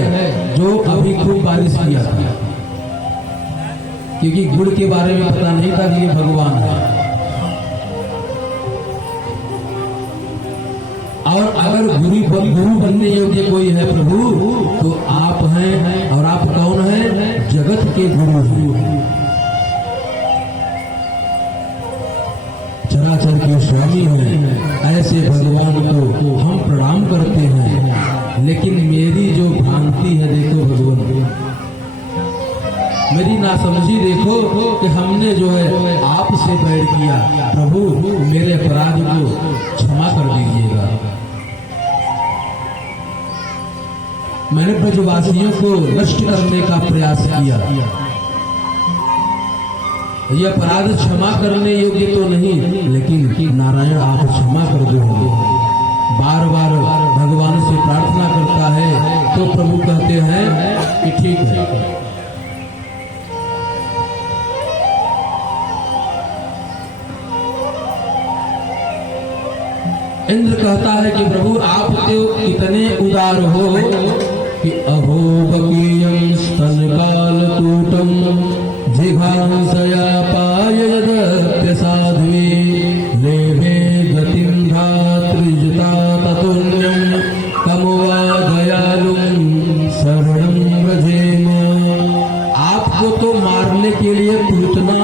जो अभी खूब बारिश किया था, क्योंकि गुड़ के बारे में पता नहीं था कि ये भगवान है। और अगर गुरु बनने योग्य कोई है प्रभु तो आप हैं। और आप कौन हैं? जगत के गुरु हैं, चराचर के स्वामी हैं। ऐसे भगवान को हम प्रणाम करते हैं। लेकिन मेरी जो भ्रांति है, देखो भगवान, मेरी नासमझी देखो कि हमने जो है आपसे बैर किया। प्रभु मेरे अपराध को क्षमा कर दीजिएगा। मैंने ब्रजवासियों को नष्ट करने का प्रयास किया। ये अपराध क्षमा करने योग्य तो नहीं, लेकिन नारायण आप क्षमा कर दो। बार बार भगवान से प्रार्थना करता है तो प्रभु कहते हैं कि ठीक है। इंद्र कहता है कि प्रभु आप तो इतने उदार हो कि अभोगकीयं स्तनकालकूटं जिघांसया पाययदत्य साध्वी लेभे गतिं धातृजुता ततुल्यं तमोवा दयालुं शरणं व्रजेम। आपको तो मारने के लिए पूतना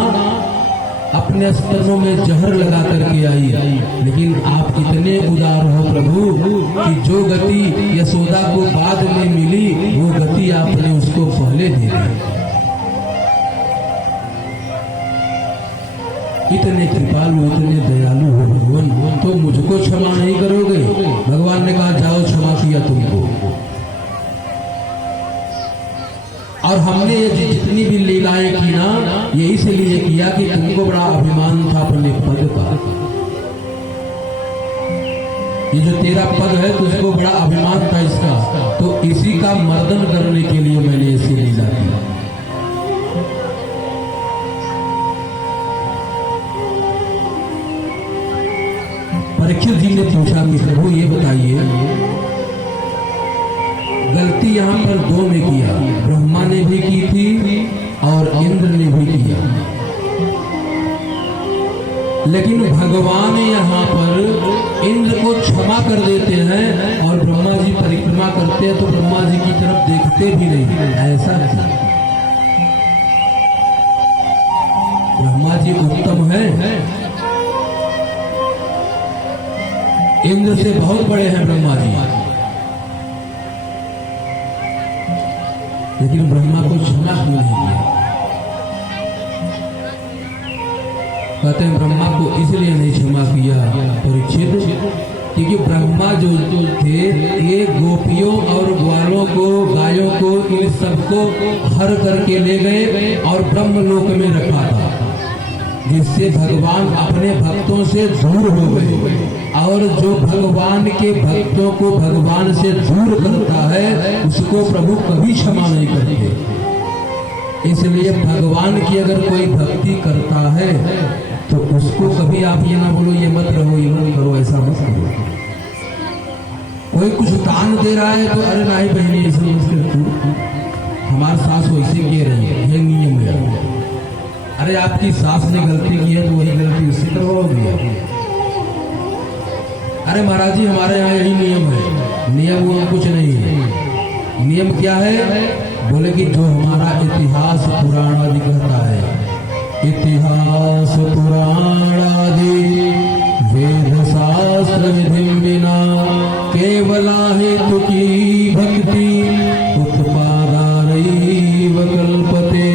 अपने स्तनों में जहर लगा करके आई, लेकिन आप इतने उदार हो प्रभु कि जो गति यशोदा को बाद में मिली वो गति आपने उसको पहले दे दी। इतने कृपालु, इतने दयालु हो भगवान, तो मुझको क्षमा नहीं करोगे? भगवान ने कहा जाओ, क्षमा किया तुमको। और हमने ये जितनी भी लीलाएं की ना, ये इसलिए किया कि तुमको बड़ा अभिमान था अपने पद का। ये जो तेरा पद है तुझको बड़ा अभिमान था इसका, तो इसी का मर्दन करने के लिए मैंने ऐसी लीला की। परीक्षित जी ने पूछा कि प्रभु ये बताइए, गलती यहाँ पर दो में किया, ब्रह्मा ने भी की थी और इंद्र ने भी किया, लेकिन भगवान यहाँ पर इंद्र को क्षमा कर देते हैं और ब्रह्मा जी परिक्रमा करते हैं तो ब्रह्मा जी की तरफ देखते भी नहीं। ऐसा नहीं, ब्रह्मा जी उत्तम है, इंद्र से बहुत बड़े हैं ब्रह्मा जी, लेकिन ब्रह्मा को क्षमा क्यों नहीं किया? कहते हैं ब्रह्मा को इसलिए नहीं क्षमा किया परीक्षित, क्योंकि ब्रह्मा जो थे ये गोपियों और ग्वालों को, गायों को, इन सबको हर करके ले गए और ब्रह्मलोक में रखा था, जिससे भगवान अपने भक्तों से दूर हो गए। और जो भगवान के भक्तों को भगवान से दूर करता है उसको प्रभु कभी क्षमा नहीं करते। इसलिए भगवान की अगर कोई भक्ति करता है तो उसको कभी आप ये ना बोलो ये मत रहो, ये मत करो, ऐसा मत करो। कोई कुछ दान दे रहा है तो अरे नहीं बहनी ऐसे हमारी सास वैसे कह रही है, ये नियम है। अरे आपकी सास ने गलती की है तो वही गलती उससे करवाओगे। अरे महाराज जी हमारे यहाँ यही नियम है। नियम वो कुछ नहीं है। नियम क्या है? बोले कि जो हमारा इतिहास पुराण आदि कहता है, इतिहास पुराण आदि वेद शास्त्र विधि बिना केवला हेतु की भक्ति उत्पादारैव कल्पते।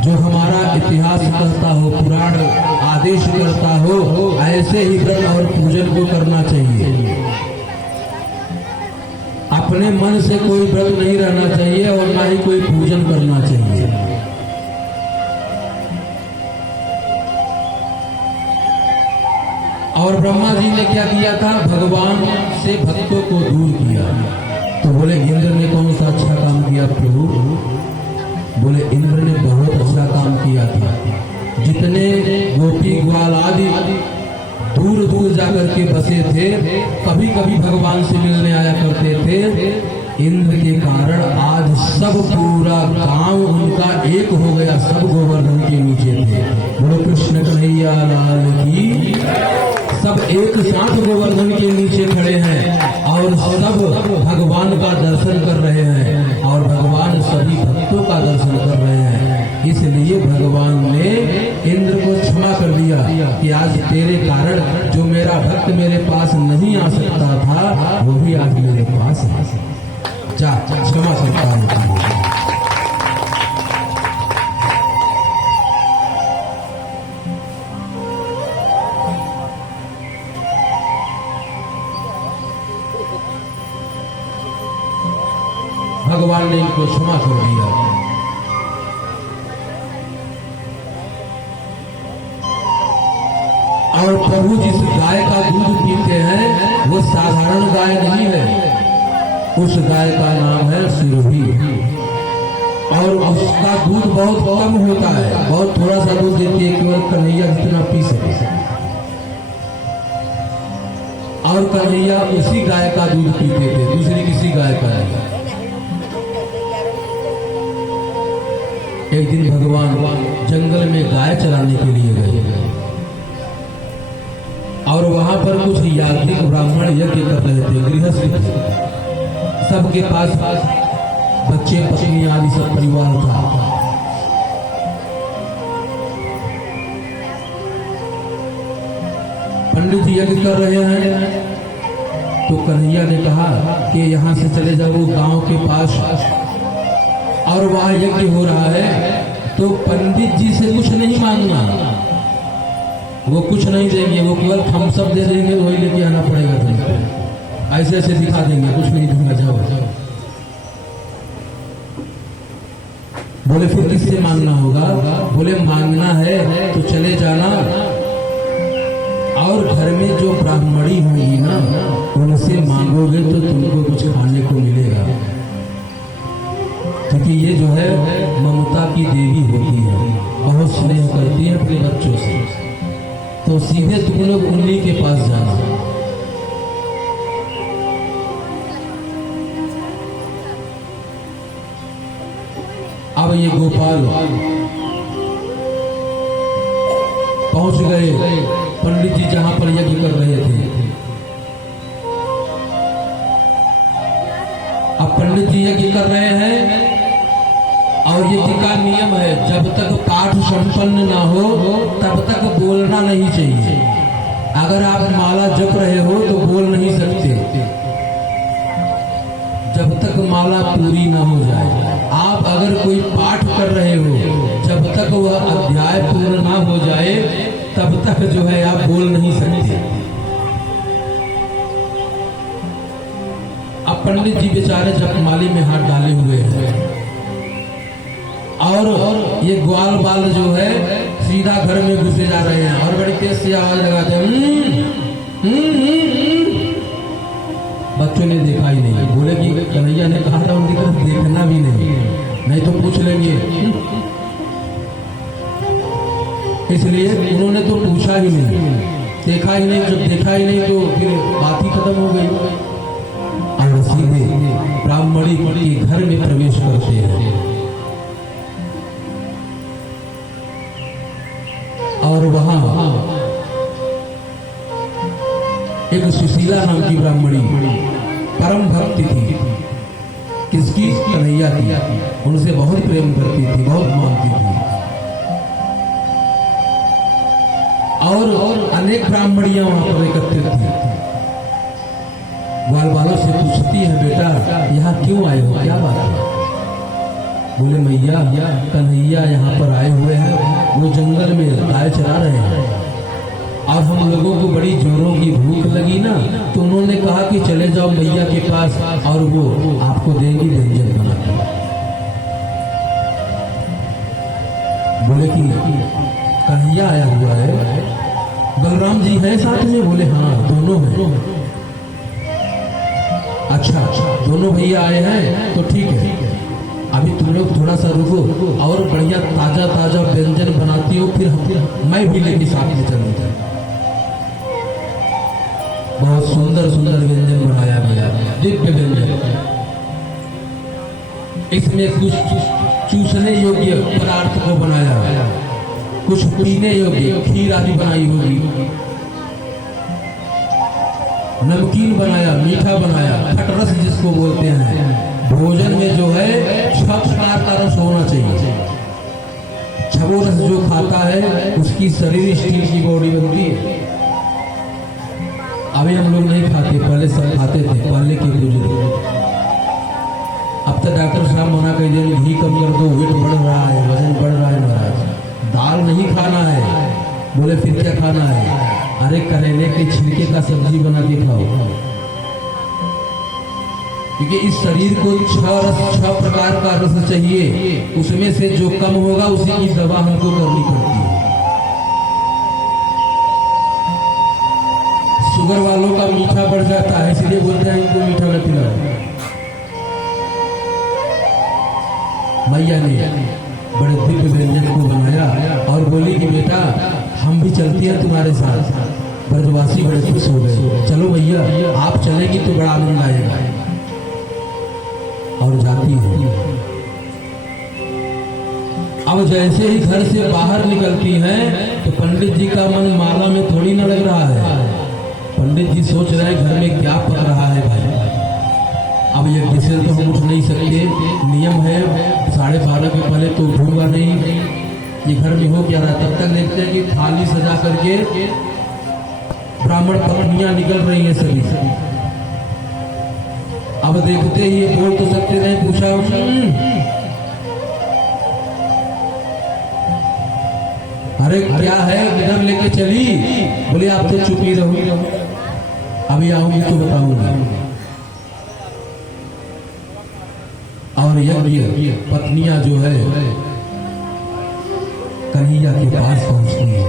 जो हमारा इतिहास कहता हो, पुराण आदेश करता हो, ऐसे ही व्रत और पूजन को करना चाहिए। अपने मन से कोई व्रत नहीं रहना चाहिए और ना ही कोई पूजन करना चाहिए। और ब्रह्मा जी ने क्या किया था? भगवान से भक्तों को दूर किया। तो बोले इंद्र ने कौन सा अच्छा काम किया प्रभु? बोले इंद्र ने बहुत अच्छा काम किया था। जितने गोपी ग्वाल आदि दूर दूर जाकर के बसे थे, कभी कभी भगवान से मिलने आया करते थे। इंद्र के कारण आज सब पूरा गांव उनका एक हो गया, सब गोवर्धन के नीचे थे। बोलो कृष्ण कन्हैया लाल की। सब एक साथ गोवर्धन के नीचे खड़े हैं और सब भगवान का दर्शन कर रहे हैं और भगवान सभी भक्तों का दर्शन कर रहे हैं। इसलिए भगवान ने इंद्र को क्षमा कर दिया कि आज तेरे कारण जो मेरा भक्त मेरे पास नहीं आ सकता था, वो भी आज मेरे पास आ सकता। जा क्षमा करता है। भगवान ने इनको क्षमा कर दिया। और प्रभु जिस गाय का दूध पीते हैं वो साधारण गाय नहीं है, उस गाय का नाम है सिरोही। और उसका दूध बहुत कम होता है, बहुत थोड़ा सा दूध देती है, केवल कन्हैया जितना पी सके। और कन्हैया उसी गाय का दूध पीते थे, दूसरी किसी गाय का नहीं। एक दिन भगवान जंगल में गाय चराने के लिए गए और वहां पर कुछ याज्ञिक ब्राह्मण यज्ञ कर रहे थे, गृहस्थ। सबके पास बच्चे पत्नी आदि सब परिवार था। पंडित जी यज्ञ कर रहे हैं तो कन्हैया ने कहा कि यहाँ से चले जाओ गांव के पास, और वहां यज्ञ हो रहा है तो पंडित जी से कुछ नहीं मांगना, वो कुछ नहीं देंगे, वो केवल थम्सअप दे देंगे, वही लेके आना पड़ेगा तुमको। ऐसे ऐसे दिखा देंगे, कुछ नहीं दूंगा, जाओ। बोले फिर किससे मांगना होगा? बोले मांगना है तो चले जाना और घर में जो ब्राह्मणी होगी ना उनसे मांगोगे तो तुमको कुछ खाने को मिलेगा, क्योंकि ये जो है ममता की देवी होती है, बहुत स्नेह करती है अपने बच्चों से। तो सीधे तुम लोग उन्हीं के पास जाना। अब ये गोपाल पहुंच गए पंडित जी जहां पर यज्ञ कर रहे थे। अब पंडित जी यज्ञ कर रहे हैं और यज्ञ का नियम है, जब तक पाठ संपन्न ना हो तब तक बोलना नहीं चाहिए। अगर आप माला जप रहे हो तो बोल नहीं सकते जब तक माला पूरी ना हो जाए। आप अगर कोई पाठ कर रहे हो, जब तक वह अध्याय पूर्ण ना हो जाए तब तक जो है आप बोल नहीं सकते। अब पंडित जी बेचारे जपमाली में हाथ डाले हुए हैं और ये ग्वाल बाल जो है सीधा घर में घुसे जा रहे हैं और बड़ी तेज से आवाज लगाते हैं। बच्चों ने देखा ही नहीं। बोले कि कन्हैया ने कहा था उनकी तरफ देखना भी नहीं तो पूछ लेंगे, इसलिए उन्होंने तो पूछा ही नहीं, देखा ही नहीं। जब देखा ही नहीं तो फिर बात ही खत्म हो गई और सीधे ब्राह्मणी के घर में प्रवेश करते हैं और वहां एक सुशीला नाम की ब्राह्मणी परम भक्ति थी। किसकी? कन्हैया की। उनसे बहुत प्रेम करती थी, बहुत मानती थी। और अनेक ब्राह्मणियां वहां पर एकत्रित थी। ग्वाल वालों से पूछती है, बेटा यहाँ क्यों आए हो, क्या बात है? बोले, मैया कन्हैया यहाँ पर आए हुए हैं, वो जंगल में गाय चरा रहे हैं और हम लोगों को बड़ी जोरों की भूख लगी ना, तो उन्होंने कहा कि चले जाओ मैया के पास और वो आपको देंगी व्यंजन बना के। बोले कि कन्हैया आया हुआ है, बलराम जी हैं साथ में? बोले हाँ, दोनों हैं। अच्छा, दोनों भैया आए हैं तो ठीक है, अभी तुम लोग थोड़ा सा रुको और बढ़िया ताजा ताजा व्यंजन बनाती हो, फिर मैं भी लेके साथ में चलूंगा। बहुत सुंदर सुंदर व्यंजन बनाया गया, दिव्य व्यंजन। इसमें कुछ चूसने योग्य पदार्थ को बनाया, कुछ पीने योग्य खीर आदि बनाई होगी, नमकीन बनाया, मीठा बनाया, खटरस जिसको बोलते हैं। भोजन में जो है 6 प्रकार का रस होना चाहिए। 6 रस जो खाता है उसकी शरीर स्टील की बॉडी बनती है। अभी हम लोग नहीं खाते, पहले सब खाते थे, पहले के बुजुर्ग। अब तो डॉक्टर साहब मना कर दिया, घी कम कर दो, वेट बढ़ रहा है, वजन बढ़ रहा है महाराज, दाल नहीं खाना है। बोले फिर क्या खाना है? अरे करेले के छिलके का सब्जी बना के खाओ, क्योंकि इस शरीर को 6 प्रकार का रस चाहिए, उसमें से जो कम होगा उसी की दवा हमको करनी पड़ती है। शुगर वालों का मीठा बढ़ जाता है, इसलिए बोलते हैं इनको मीठा न पिलाओ। मैया ने बड़े दिव्य व्यंजन को बनाया और बोली कि बेटा हम भी चलती हैं तुम्हारे साथ। ब्रजवासी बड़े खुश हो गए, चलो भैया आप चलेंगी तो बड़ा आनंद आएगा। और जाती है। अब जैसे ही घर से बाहर निकलती हैं तो पंडित जी का मन माला में थोड़ी न लग रहा है। पंडित जी सोच रहे हैं घर में क्या पक रहा है भाई। अब ये किसी तो हम उठ नहीं सकते, नियम है 12:30 के पहले तो उठूंगा नहीं। ये घर में हो क्या रहा है, तब तक देखते हैं कि थाली सजा करके ब्राह्मण पत्नियां निकल रही हैं सभी। अब देखते ही ये बोल तो सकते नहीं, पूछा अरे क्या है, किधर लेके चली? बोले आप तो चुप ही रहो, अभी आऊंगी तो बताऊंगी। और यज्ञ पत्नियां जो है कन्हैया के पास पहुंचती है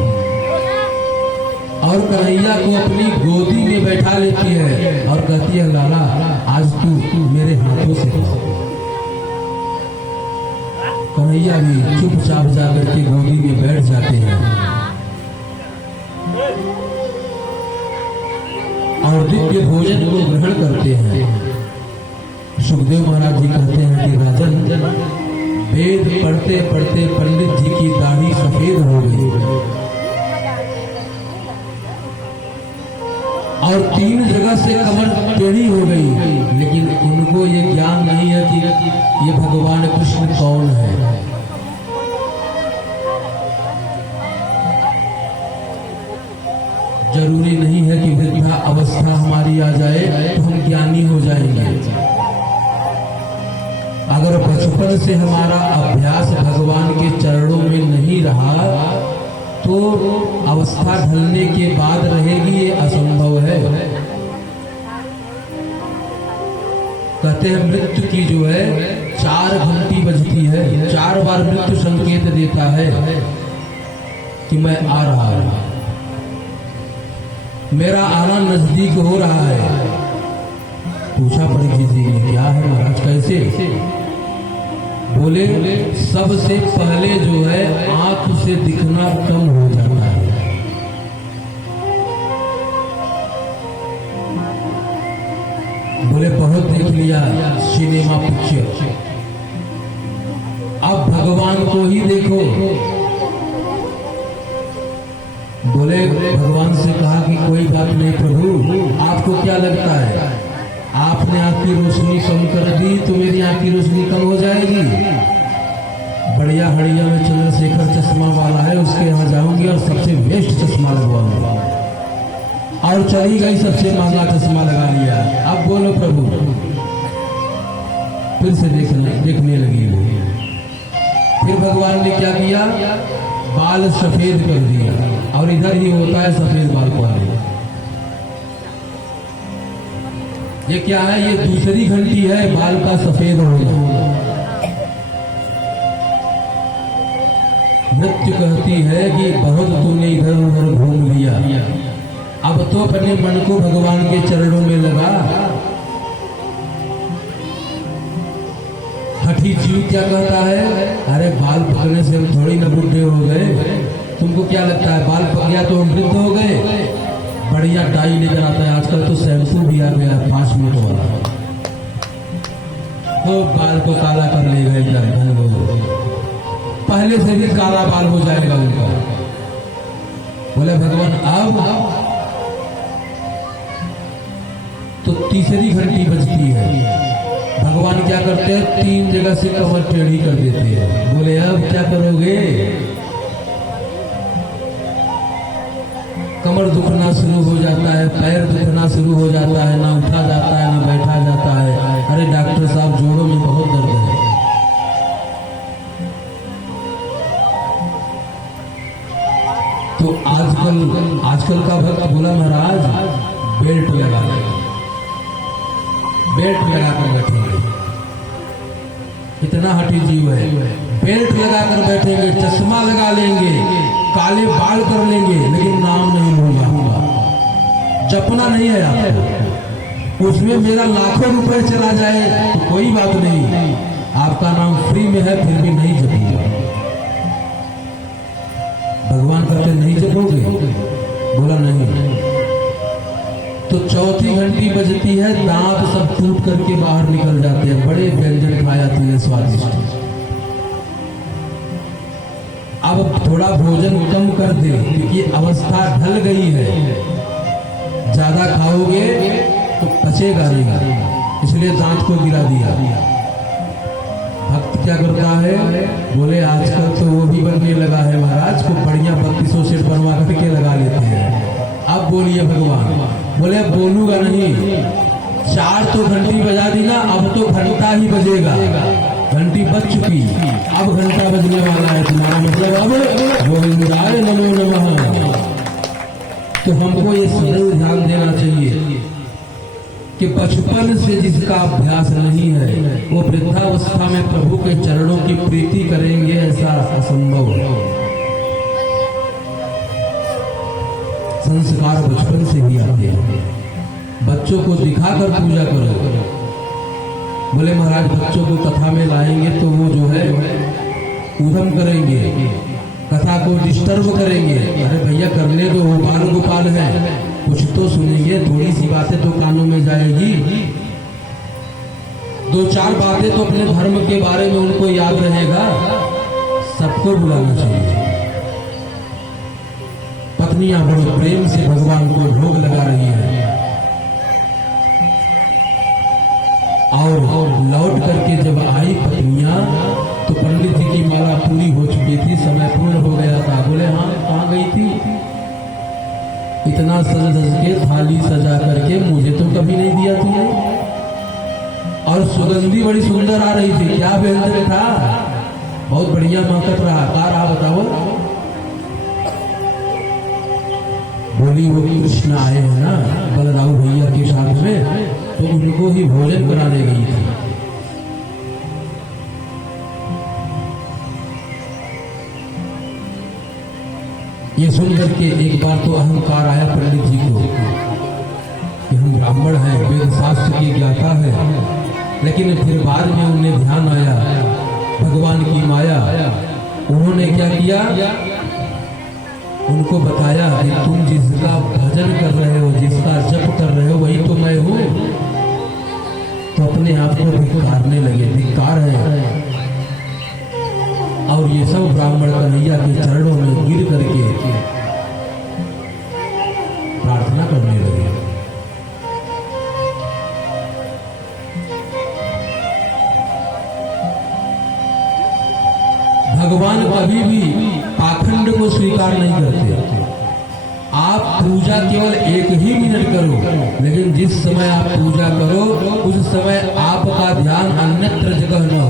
और कन्हैया को अपनी गोदी में बैठा लेती है और कहती है लाला आज तू मेरे हाथों से। कन्हैया भी चुपचाप जाकर के गोदी में बैठ जाते हैं और दिव्य भोजन को ग्रहण करते हैं। सुखदेव महाराज जी कहते हैं कि राजन वेद पढ़ते पढ़ते पंडित जी की दाढ़ी सफेद हो गई और 3 जगह से कमर टेढ़ी हो गई, लेकिन उनको ये ज्ञान नहीं है कि ये भगवान कृष्ण कौन है। जरूरी नहीं है कि वृद्धा अवस्था हमारी आ जाए तो हम ज्ञानी हो जाएंगे। अगर बचपन से हमारा अभ्यास भगवान के चरणों में नहीं रहा तो अवस्था ढलने के बाद रहेगी, ये असंभव है। कहते हैं मृत्यु की जो है 4 घंटी बजती है, 4 बार मृत्यु संकेत देता है कि मैं आ रहा हूं, मेरा आना नजदीक हो रहा है। पूछा परीक्षित जी ने क्या है महाराज, कैसे? बोले सबसे पहले जो है आंख से दिखना कम हो जाता है। बोले बहुत देख लिया सिनेमा पिक्चर, अब भगवान को ही देखो। बोले भगवान से कहा कि कोई बात नहीं प्रभु, आपको क्या लगता है आपने आँख की रोशनी कम कर दी तो मेरी आँख की रोशनी कम हो जाएगी? बढ़िया हड़िया में चंद्रशेखर चश्मा वाला है, उसके यहाँ जाऊंगी और सबसे बेस्ट चश्मा लगवाऊंगा। और चली गई, सबसे महंगा चश्मा लगा लिया। अब बोलो प्रभु, फिर से देखने लगी वो। फिर भगवान ने क्या किया, बाल सफेद कर दिया। और इधर ही होता है सफेद बाल वाले। ये क्या है, ये दूसरी घंटी है बाल का सफेद होना। मृत्यु कहती है कि बहुत तूने इधर उधर घूम लिया, अब तो अपने मन को भगवान के चरणों में लगा। हठी जीव क्या कहता है, अरे बाल पकने से हम थोड़ी न बुढ़े हो गए। तुमको क्या लगता है बाल पक गया तो हम वृद्ध हो गए? बढ़िया डाई लेकर आता है आजकल तो, शैम्पू भी आ गया 5 मिनट वाला, तो बाल को काला कर लेगा एकदम। पहले से भी काला बाल हो जाएगा उनका। बोले भगवान अब तो तीसरी घंटी बजती है। भगवान क्या करते हैं, 3 जगह से कमर टेढ़ी कर देते हैं। बोले अब क्या करोगे? कमर दुखना शुरू हो जाता है, पैर दुखना शुरू हो जाता है, ना उठा जाता है ना बैठा जाता है। अरे डॉक्टर साहब जोड़ों में बहुत दर्द है। तो आजकल का भक्त बोला महाराज बेल्ट लगा लेंगे, बेल्ट लगाकर बैठेंगे। इतना हठी जीव है, बेल्ट लगाकर बैठेंगे, चश्मा लगा लेंगे, काले बाल कर लेंगे, लेकिन नाम नहीं होगा, जपना नहीं है आपको। उसमें मेरा लाखों रुपए चला जाए तो कोई बात नहीं, आपका नाम फ्री में है, फिर भी नहीं जपेगा। भगवान कहते नहीं जपोगे? बोला नहीं। तो चौथी घंटी बजती है, दांत सब टूट करके बाहर निकल जाते हैं, बड़े व्यंजन खाए जाते हैं स्वादिष्ट। अब थोड़ा भोजन कम कर दे क्योंकि अवस्था ढल गई है, ज्यादा खाओगे तो पचेगा नहीं, इसलिए दांत को गिरा दिया। भक्त क्या करता है, बोले आजकल तो वो भी बनने लगा है महाराज को, बढ़िया 3200 सेट बनवा करके लगा लेते हैं। अब बोलिए भगवान, बोले अब बोलूंगा नहीं, 4 तो घंटी बजा दी ना, अब तो घंटा ही बजेगा। घंटी बज चुकी, अब घंटा बजने वाला है, तुम्हारा मतलब अब गोविंदाय नमो नमः। तो हमको ये सदैव ध्यान देना चाहिए कि बचपन से जिसका अभ्यास नहीं है वो वृद्धावस्था में प्रभु के चरणों की प्रीति करेंगे, ऐसा असंभव है। संस्कार बचपन से ही आते हैं। बच्चों को दिखाकर पूजा करो। बोले महाराज बच्चों को कथा में लाएंगे तो वो जो है ऊधम करेंगे, कथा को डिस्टर्ब करेंगे। अरे भैया करने तो वो बाल गोपाल है, कुछ तो सुनेंगे, थोड़ी सी बातें तो कानों में जाएगी, 2-4 बातें तो अपने धर्म के बारे में उनको याद रहेगा। सबको बुलाना चाहिए। पत्नियां बड़े प्रेम से भगवान को भोग लगा रही है और लौट करके जब आई पत्नियां तो पंडित जी की माला पूरी हो चुकी थी, समय पूर्ण हो गया था। बोले हाँ कहाँ गई थी? इतना सज धज के थाली सजा करके मुझे तो कभी नहीं दिया तुमने, और सुगंधी बड़ी सुंदर आ रही थी। क्या व्यंजन था? बहुत बढ़िया महकत रहा। क्या रहा बताओ? बोली वो कृष्ण आए हैं ना बलराम भैया के साथ में, तो उनको ही भोजन कराने गई थी। ये सुनकर के एक बार तो अहंकार आया पंडित जी को कि हम ब्राह्मण हैं, वेद शास्त्र की ज्ञाता है, लेकिन फिर बाद में उन्हें ध्यान आया भगवान की माया। उन्होंने क्या किया, उनको बताया कि तुम जिसका भजन कर रहे हो, जिसका जप कर रहे हो, वही तो मैं हूँ। तो अपने आप को धिक्कारने लगे, धिक्कार है। और ये सब ब्राह्मण कन्हैया के चरणों में गिर करके भगवान कभी भी पाखंड को स्वीकार नहीं करते। आप पूजा केवल 1 ही मिनट करो, लेकिन जिस समय आप पूजा करो उस समय आपका ध्यान अन्यत्र जगह न हो।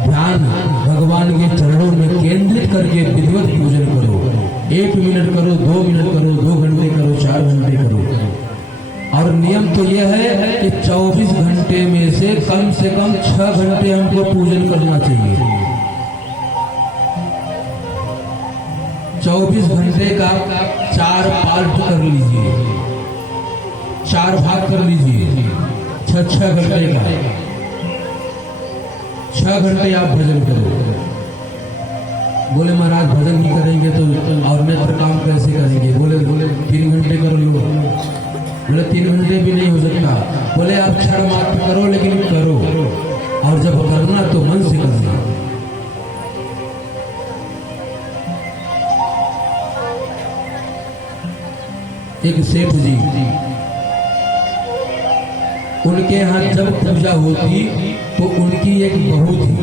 ध्यान भगवान के चरणों में केंद्रित करके विधिवत पूजन करो। 1 मिनट करो, 2 मिनट करो, 2 घंटे करो, 4 घंटे करो। और नियम तो यह है कि 24 घंटे में से कम 6 घंटे हमको पूजन करना चाहिए। 24 घंटे का 4 पार्ट कर लीजिए, 4 भाग कर लीजिए। 6 घंटे का 6 घंटे आप भजन करो। बोले महाराज भजन नहीं करेंगे तो और नेत्र काम कैसे करेंगे? बोले 3 घंटे कर लो। बोले 3 घंटे भी नहीं हो सकता। बोले आप क्षण मात्र करो, लेकिन करो, और जब करना तो मन से करना। एक सेठ जी, उनके यहाँ जब पूजा होती तो उनकी एक बहू थी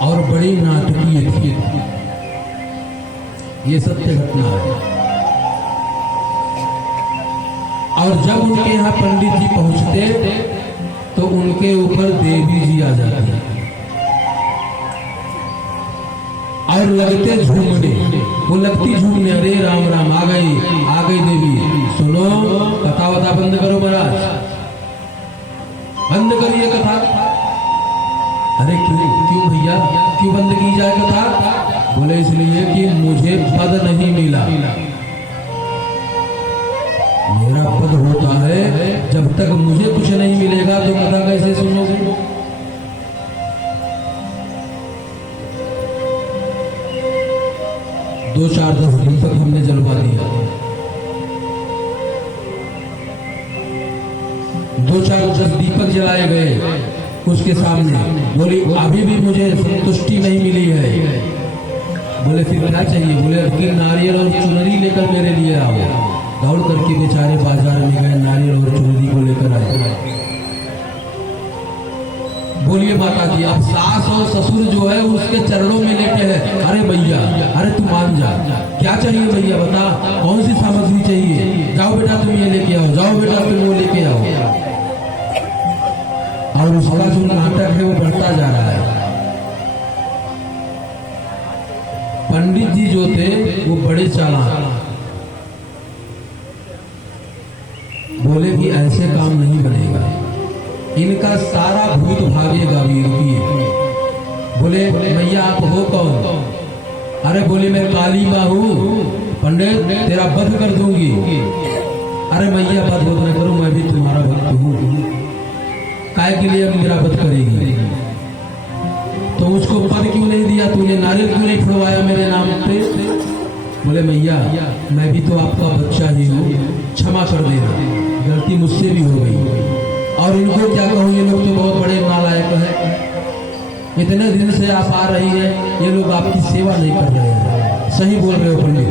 और बड़ी नाटकीय थी। ये सत्य घटना है। और जब उनके यहाँ पंडित जी पहुंचते तो उनके ऊपर देवी जी आ जाती और लगते झूमने। वो लगती झूमने, अरे राम राम, आ गई देवी। सुनो, कथा वथा बंद करो महाराज, बंद करिए कथा। अरे क्यों भैया, क्यों बंद की जाए कथा? बोले इसलिए कि मुझे पद नहीं मिला। मेरा पद होता है, जब तक मुझे कुछ नहीं मिलेगा तो कथा कैसे सुनोगे? दो 4-10 दिन तक हमने जलवा दिया। 2-4 दीपक जलाए गए उसके सामने। बोली अभी भी मुझे संतुष्टि नहीं मिली है। बोले फिर क्या चाहिए? बोले फिर नारियल और चुनरी लेकर मेरे लिए आओ। दौड़ करके बेचारे बाजार में गए, नारियल और चुनरी को लेकर आए। बोलिए माता जी, अब सास और ससुर जो है उसके चरणों में लेटे हैं। अरे भैया, अरे तू मान जा, क्या चाहिए भैया बता, कौन सी सामग्री चाहिए? जाओ बेटा तुम ये लेके आओ, जाओ बेटा तुम वो लेके आओ। और उसका जो नाटक है वो बढ़ता जा रहा है। पंडित जी जो थे वो बड़े चालाक, बोले कि ऐसे काम नहीं बनेगा, इनका सारा भूत भागेगा वीर की। बोले भैया आप हो कौन? अरे बोले मैं काली माँ हूँ, पंडित तेरा वध कर दूंगी। अरे भैया वध न करूं, मैं भी तुम्हारा भक्त हूँ। काय के लिए अब मेरा वध करेगी? तो उसको पद क्यों नहीं दिया तूने? नारियल क्यों नहीं फुड़वाया मेरे नाम पे? बोले भैया मैं भी तो आपका बच्चा ही हूँ, क्षमा कर देना, गलती मुझसे भी हो गई। और इनको क्या कहूँ, ये लोग तो बहुत बड़े नालायक हैं। इतने दिन से आप आ रही है, ये लोग आपकी सेवा नहीं कर रहे हैं। सही बोल रहे हो पंडित,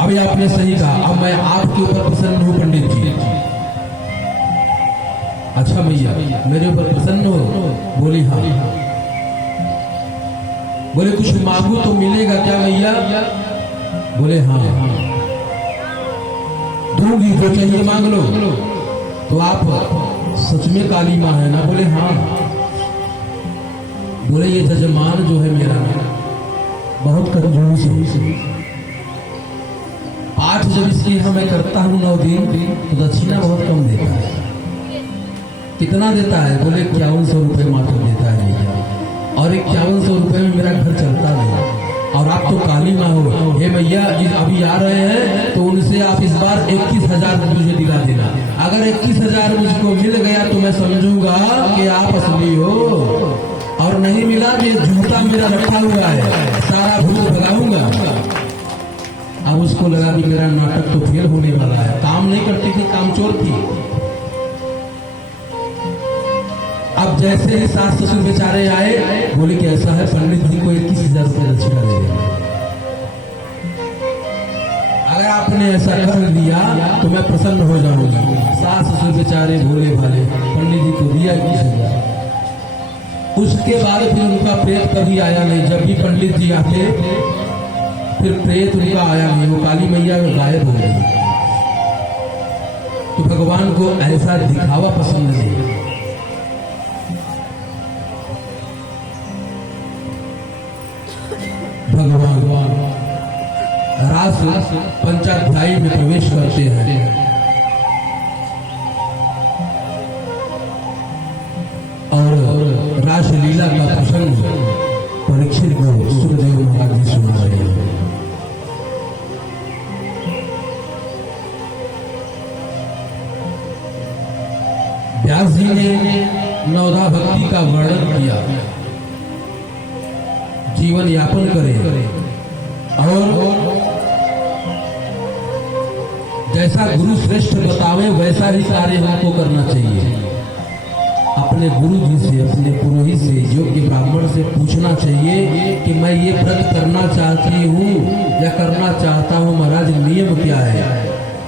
अभी आपने सही कहा। अब मैं आपके ऊपर प्रसन्न हूँ पंडित जी। अच्छा भैया मेरे ऊपर प्रसन्न हो? बोली हाँ। बोले कुछ मांगू तो मिलेगा क्या भैया? बोले हाँ दूंगी, जो चाहिए मांग लो। तो आप सच में काली माँ है ना? बोले हाँ। बोले ये जजमान जो है मेरा बहुत कंजूस है, पाठ जब इसकी हाँ मैं करता हूँ 9 दिन तो दक्षिणा बहुत कम देता है। कितना देता है? बोले 5100 रुपये मात्र देता है भैया, और 5100 रुपये में मेरा घर चलता नहीं। और आप तो काली माँ हो, हे भैया अभी आ रहे हैं तो उनसे आप इस बार 21,000 मुझे दिला देना। अगर 21,000 मुझको मिल गया तो मैं समझूंगा कि आप असली हो, और नहीं मिला कि जूता मेरा रखा हुआ है, सारा भूत भगाऊंगा। अब उसको लगा कि मेरा नाटक तो फेल होने वाला है। काम नहीं करती थी, कामचोर थी। अब जैसे ही सास ससुर बेचारे आए, बोले कि ऐसा है पंडित जी को 21,000 रुपये दक्षिणा दे देंगे। अगर अगर आपने ऐसा कर दिया तो मैं प्रसन्न हो जाऊंगा। सास ससुर बेचारे भोले भाले, पंडित जी को दिया 20,000। उसके बाद फिर उनका प्रेत कभी आया नहीं। जब भी पंडित जी आते फिर प्रेत उनका आया नहीं, वो काली मैया में गायब हो गई। तो भगवान को ऐसा दिखावा पसंद नहीं। भगवान रास पंचाध्यायी में प्रवेश करते हैं और रासलीला का प्रसंग परीक्षित को सुखदेव महाराज जी सुना रहे हैं। व्यास जी ने नवधा भक्ति का वर्णन किया। जीवन यापन करें और जैसा गुरु श्रेष्ठ बतावे वैसा ही कार्य हमको करना चाहिए। अपने गुरु जी से, अपने पुरोहित से, योग्य ब्राह्मण से पूछना चाहिए कि मैं ये व्रत करना चाहती हूँ या करना चाहता हूँ, महाराज नियम क्या है।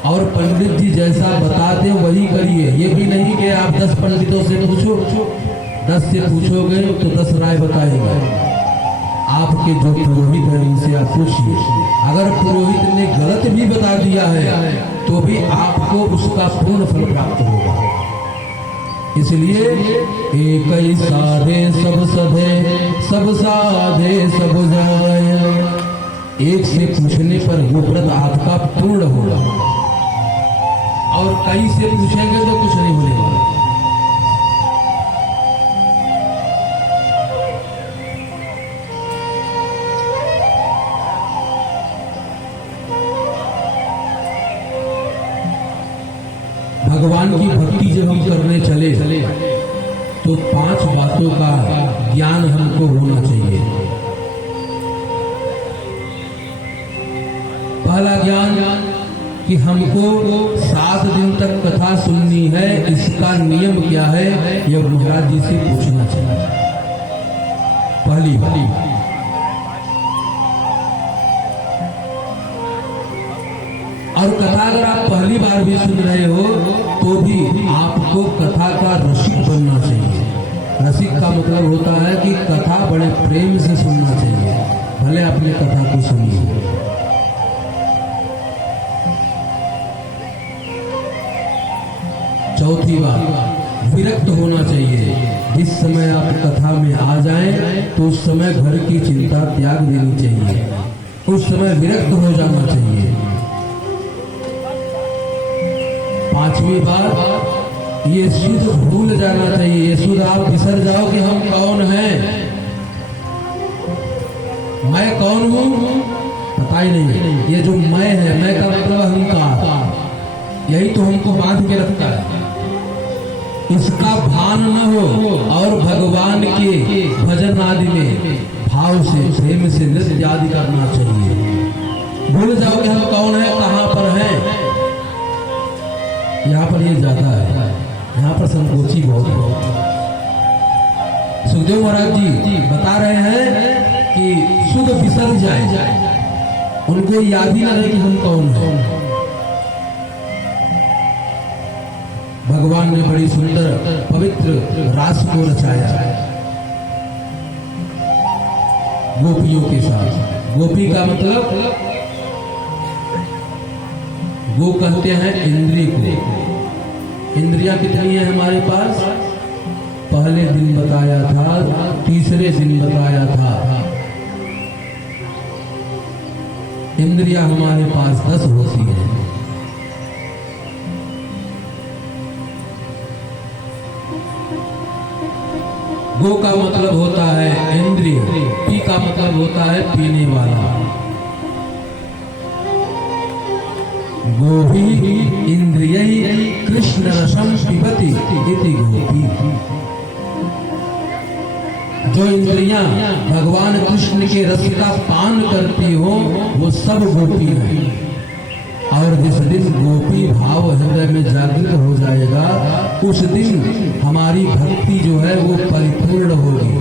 और पंडित जी जैसा बता दे वही करिए। ये भी नहीं कि आप 10 पंडितों से पूछो, 10 से पूछोगे तो 10 राय बताएंगे। आपके जो पुरोहित है उनसे आप पूछिए। अगर पुरोहित ने गलत भी बता दिया है तो भी आपको उसका पूर्ण फल प्राप्त होगा। इसलिए एक ही साधे सब सधे, सब साधे सब जाए। एक से पूछने पर वो व्रत आपका पूर्ण होगा और कई से पूछेंगे तो कुछ नहीं होने। भगवान की भक्ति जब हम करने चले तो 5 बातों का ज्ञान हमको होना चाहिए। पहला ज्ञान कि हमको 7 दिन तक कथा सुननी है, इसका नियम क्या है यह महाराज जी से पूछना चाहिए। पहली बात। और कथा अगर आप पहली बार भी सुन रहे हो तो भी आपको कथा का रसिक बनना चाहिए। रसिक का मतलब होता है कि कथा बड़े प्रेम से सुनना चाहिए, भले अपने कथा को सुनिए। चौथी बात, विरक्त होना चाहिए। जिस समय आप कथा में आ जाएं तो उस समय घर की चिंता त्याग देनी चाहिए, उस समय विरक्त हो जाना चाहिए। 5वीं बात, ये शुद्ध भूल जाना चाहिए। ये शुद्ध आप बिसर जाओ कि हम कौन हैं, मैं कौन हूं पता ही नहीं। ये जो मैं है, मैं का मतलब अहंकार, यही तो हमको बांध के रखता है। इसका भान न हो और भगवान के भजन आदि में भाव से, प्रेम से नृत्य आदि करना चाहिए। भूल जाओ कि हम कौन है, कहां पर हैं। यहाँ पर ये ज्यादा है, यहाँ पर संकोची बहुत है। सुखदेव महाराज जी बता रहे हैं कि शुद्ध बिसर जाए, उनको याद ही ना रहे कि हम कौन हैं। भगवान ने बड़ी सुंदर पवित्र रास को रचाया गोपियों के साथ। गोपी का मतलब वो कहते हैं इंद्रिय को। इंद्रियां कितनी है हमारे पास? पहले दिन बताया था, तीसरे दिन बताया था। इंद्रियां हमारे पास 10 होती है। गो का मतलब होता है इंद्रिय, पी का मतलब होता है पीने वाला। गोपी इंद्रिय कृष्ण रसम पिबति इति गोपी। जो इंद्रियां भगवान कृष्ण के रस का पान करती हो वो सब गोपी है। और जिस दिन गोपी भाव हृदय में जागृत हो जाएगा उस दिन हमारी भक्ति जो है वो परिपूर्ण होगी।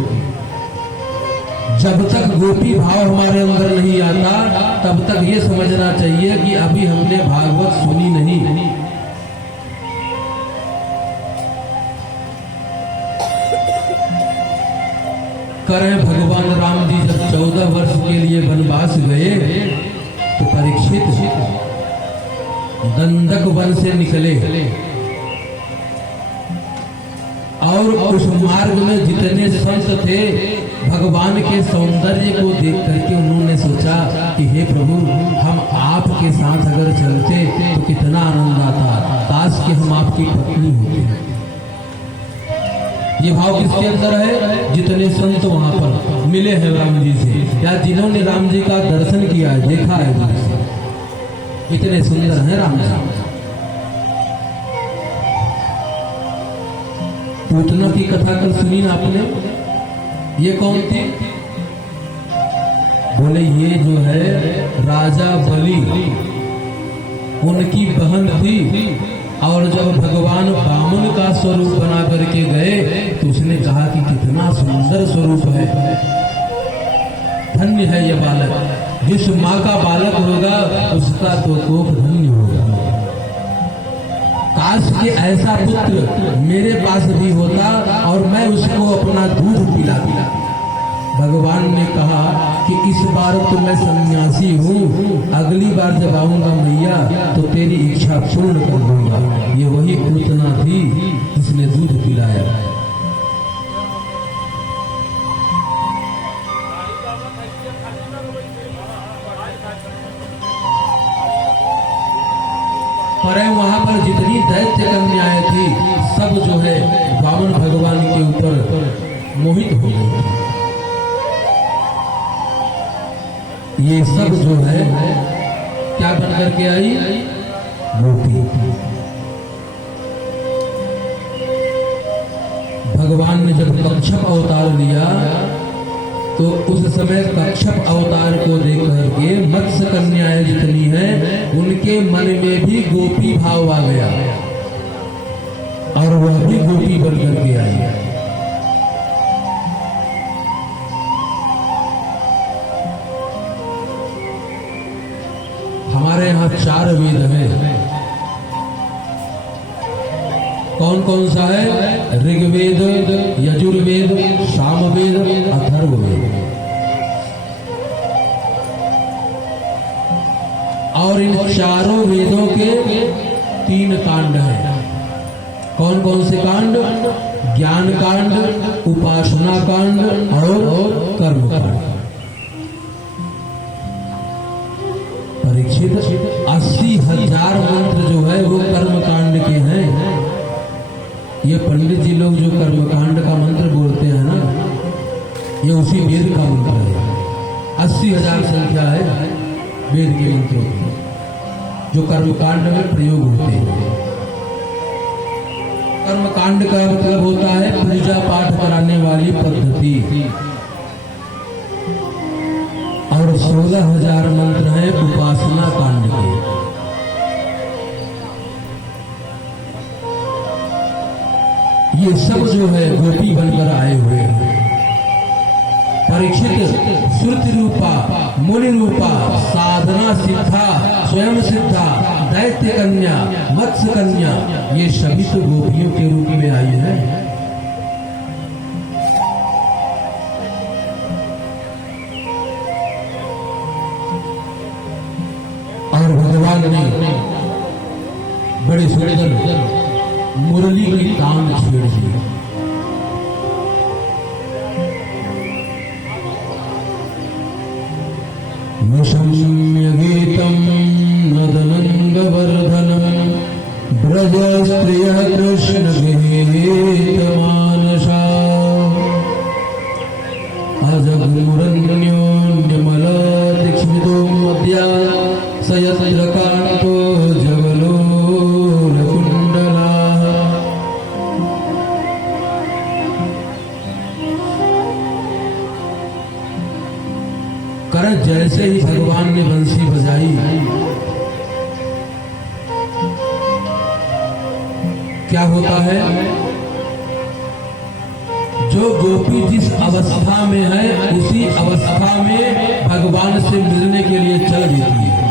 जब तक गोपी भाव हमारे अंदर नहीं आता तब तक ये समझना चाहिए कि अभी हमने भागवत सुनी नहीं। करें भगवान राम जी जब 14 वर्ष के लिए वनवास गए तो परीक्षित दंडक वन से निकले और उस मार्ग में जितने संत थे भगवान के सौंदर्य को देख करके उन्होंने सोचा कि हे प्रभु, हम आपके साथ अगर चलते तो कितना आनंद आता, काश कि हम आपकी पत्नी होते। ये भाव किसके अंदर है? जितने संत वहां पर मिले हैं राम जी से या जिन्होंने राम जी का दर्शन किया है, देखा है, इतने सुंदर हैं राम जी। पूतना की कथा कल सुनी ना आपने? ये कौन थी? बोले ये जो है राजा बलि, उनकी बहन थी। और जब भगवान वामन का स्वरूप बना करके गए तो उसने कहा कि कितना सुंदर स्वरूप है, धन्य है ये बालक। जिस माँ का बालक होगा उसका तो कोप धन्य होगा। काश कि ऐसा पुत्र मेरे पास भी होता और मैं उसको अपना दूध पिलाता। भगवान ने कहा कि इस बार तो मैं सन्यासी हूँ, अगली बार जब आऊंगा मैया तो तेरी इच्छा पूर्ण कर दूंगा। ये वही पूतना थी जिसने दूध पिलाया। पर वहां पर जितनी दैत्य कन्याएं थी सब जो है वामन भगवान के ऊपर मोहित हो गई। ये सब जो है क्या बन करके आई? गोपी। भगवान ने जब कच्छप अवतार लिया तो उस समय कच्छप अवतार को देख करके मत्स्य कन्याएं जितनी हैं उनके मन में भी गोपी भाव आ गया और वह भी गोपी बन करके आई। हमारे यहाँ 4 वेद हैं। कौन कौन सा है? ऋग्वेद, यजुर्वेद, सामवेद, अथर्ववेद। और इन चारों वेदों के 3 कांड हैं। कौन कौन से कांड? ज्ञान कांड, उपासना कांड और कर्म कांड। परीक्षित 80,000 मंत्र जो है वो कर्म कांड के हैं। ये पंडित जी लोग जो कर्म कांड का मंत्र बोलते हैं ना, ये उसी वेद का मंत्र है। 80,000 संख्या है वेद के मंत्रों की जो कर्म कांड में प्रयोग होते हैं। कर्म कांड का मतलब होता है पूजा पाठ कराने वाली पद्धति। और 16,000 मंत्र हैं उपासना कांड के। ये सब जो है गोपी बनकर आए हुए हैं। परीक्षित श्रुति रूपा, मुनि रूपा, साधना सिद्धा, स्वयं सिद्धा, दैत्य कन्या, मत्स्य कन्या, ये सभी तो गोपियों के रूप में आई है। और भगवान ने बड़े सुंदर मुरली की तान छेड़ दी। निशम्य गीतम नदनंद वर्धनम ब्रज स्त्रिय कृष्ण गीत मानसा अजगुरन्योन्यमल दीक्षितो मध्या सयत्र कांतो जगलो कर। जैसे ही भगवान ने बंसी बजाई क्या होता है? जो गोपी जिस अवस्था में है उसी अवस्था में भगवान से मिलने के लिए चल देती है।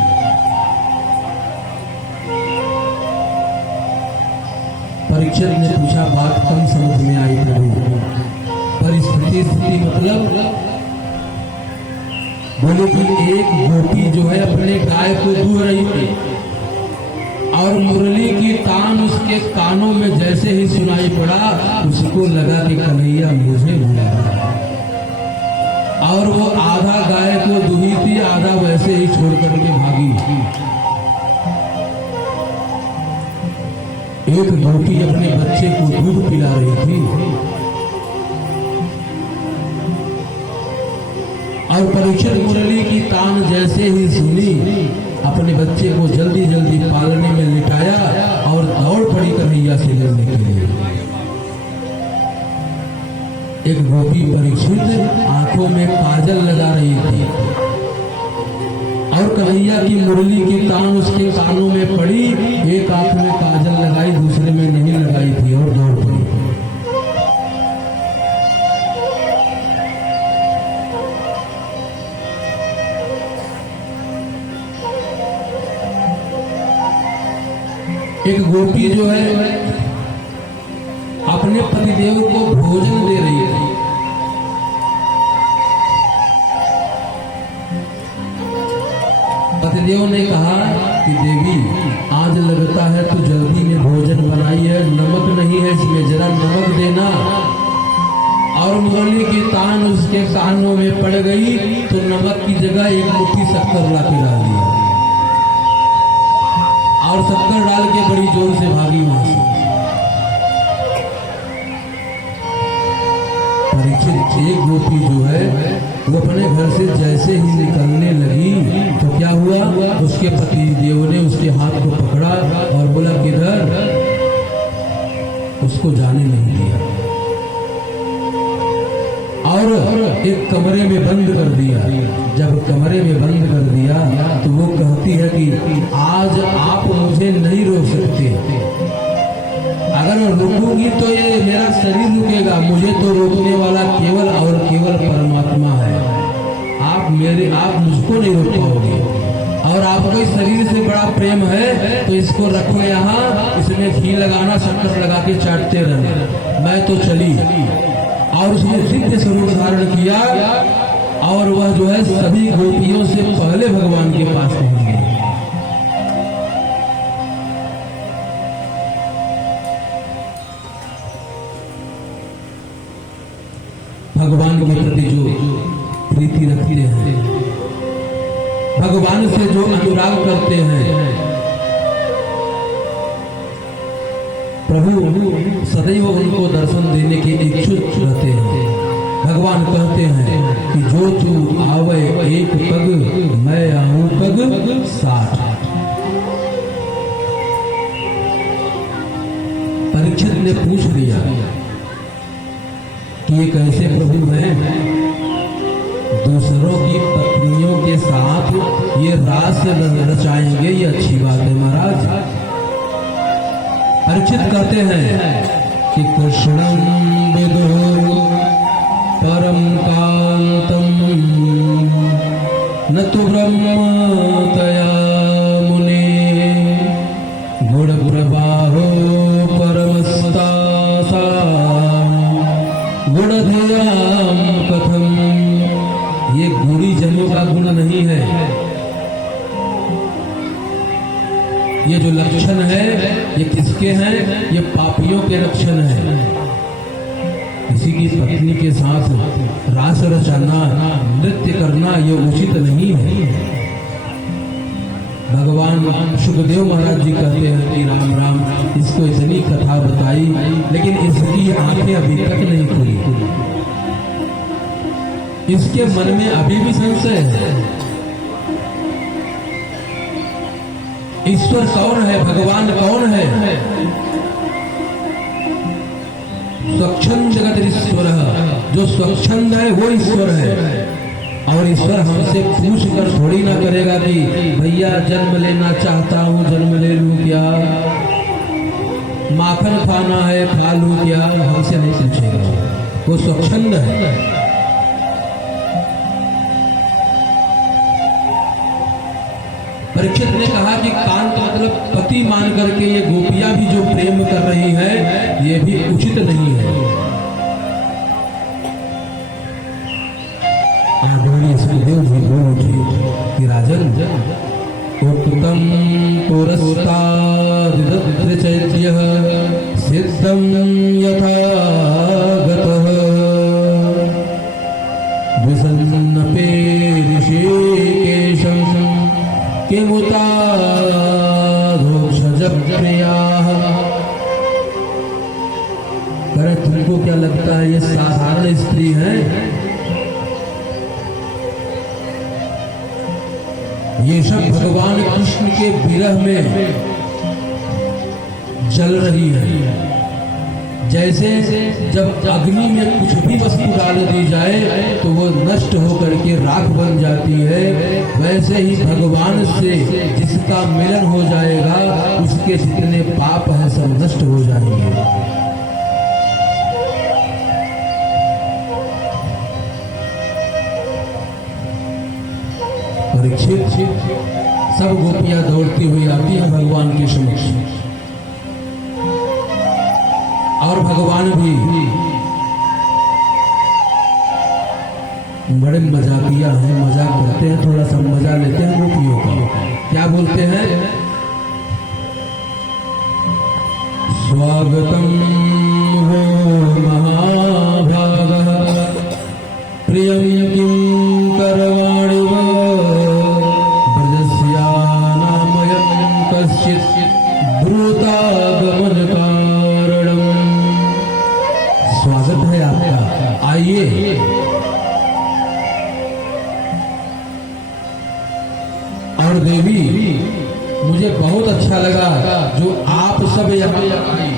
परीक्षित ने पूछा, बात कम समझ में आई प्रभु। परिस्थिति स्थिति मतलब बोले कि एक गोपी जो है अपने गाय को दूह रही थी और मुरली की तान उसके कानों में जैसे ही सुनाई पड़ा उसको लगा कि कन्हैया मुझे बुला रहा है, और वो आधा गाय को दूही थी, आधा वैसे ही छोड़ करके भागी। एक गोपी अपने बच्चे को दूध पिला रही थी और परीक्षित मुरली की तान जैसे ही सुनी अपने बच्चे को जल्दी जल्दी पालने में लिटाया और दौड़ पड़ी कन्हैया से लड़ने के लिए। एक गोपी परीक्षित आंखों में काजल लगा रही थी और कन्हैया की मुरली की तान उसके कानों में पड़ी। एक आंख में काजल लगाई, दूसरे में नहीं लगाई थी और दौड़ पड़ी। एक गोपी जो है अपने पतिदेव को भोजन दे रही थी। पतिदेव ने कहा कि देवी आज लगता है तो जल्दी में भोजन बनाई है, नमक नहीं है इसमें, जरा नमक देना। और मुरली की तान उसके कानों में पड़ गई तो नमक की जगह एक मुट्ठी शक्कर ला के डाल दिया और शक्कर डाल के बड़ी जोर से भागी वहां से। परीक्षित एक गोपी जो है वो अपने घर से जैसे ही निकलने लगी तो क्या हुआ, उसके पति देव ने उसके हाथ को पकड़ा और बोला किधर, उसको जाने नहीं दिया और एक कमरे में बंद कर दिया। जब कमरे में बंद कर दिया तो वो कहती है कि आज आप मुझे नहीं रोक सकते, अगर मैं रुकूंगी तो ये मेरा शरीर रुकेगा, मुझे तो रोकने वाला केवल और केवल परमात्मा है। आप मुझको नहीं रोक पाओगे और आपको इस शरीर से बड़ा प्रेम है तो इसको रखो यहाँ, इसमें घी लगाना, शक्कर लगा के चाटते रहना। मैं तो चली और उसने दिव्य स्वरूप धारण किया और वह जो है सभी गोपियों से पहले भगवान के पास पहुंच गई। भगवान के प्रति जो प्रीति रखते हैं, भगवान से जो अनुराग करते हैं, प्रभु सदैव उनको दर्शन देने के इच्छुक रहते हैं। भगवान कहते हैं कि जो तू आवे एक पग, मैं आऊं पग 60। परीक्षित ने पूछ लिया कि ये कैसे प्रभु हैं, दूसरों की पत्नियों के साथ ये रास रचाएंगे, ये अच्छी बात है महाराज। परीक्षित कहते हैं कि कृष्णं विदुः परम कांतम न तो ब्रह्मतया मुने गुण प्रवाहो परमस्तासा गुणधेयाम कथम। ये गुणी जनों का गुण नहीं है, ये जो लक्षण है ये किसके हैं, ये पापियों के लक्षण है। किसी की पत्नी के साथ रास रचाना, नृत्य करना ये उचित नहीं है। भगवान सुखदेव महाराज जी कहते हैं कि राम राम, इसको इतनी कथा बताई लेकिन इसकी आंखें अभी तक नहीं खुली, इसके मन में अभी भी संशय है। ईश्वर कौन है, भगवान कौन है? स्वच्छंद जगत ईश्वर, जो स्वच्छंद है वो ईश्वर है। और ईश्वर हमसे पूछ कर थोड़ी ना करेगा कि भैया जन्म लेना चाहता हूँ, जन्म ले लूं क्या, माखन खाना है खा लूं क्या, हमसे नहीं पूछेगा। वो स्वच्छंद है। परीक्षित ने कहा कि कांत मतलब पति मान करके ये गोपियां भी जो प्रेम कर रही है ये भी उचित नहीं है। सुखदेव जी बोल उठे कि राजन उत्तम पुरस्ताद् चैत्यः सिद्धं यथा गतः विसन्नपे ऋषिकेशं किमुताधोक्षजप्रियाः। अरे तुमको क्या लगता है ये साधारण स्त्री है? ये सब भगवान कृष्ण के विरह में जल रही है। जैसे जब अग्नि में कुछ भी वस्तु डाल दी जाए तो वो नष्ट होकर के राख बन जाती है, वैसे ही भगवान से जिसका मिलन हो जाएगा उसके जितने पाप हैं सब नष्ट हो जाएंगे। परीक्षित सब गोपियां दौड़ती हुई आती हैं भगवान के समक्ष, और भगवान भी बड़े मजाकिया हैं, मजाक करते हैं, थोड़ा सा मजा लेते हैं गोपियों का। क्या बोलते हैं? स्वागतम वो महाभागः प्रियं किं करवाणि वा ब्रजस्यानामयं कश्चित् द्रुतागमन कारणम्। स्वागत है आपका, आइए। और देवी मुझे बहुत अच्छा लगा जो आप सब यहाँ आई।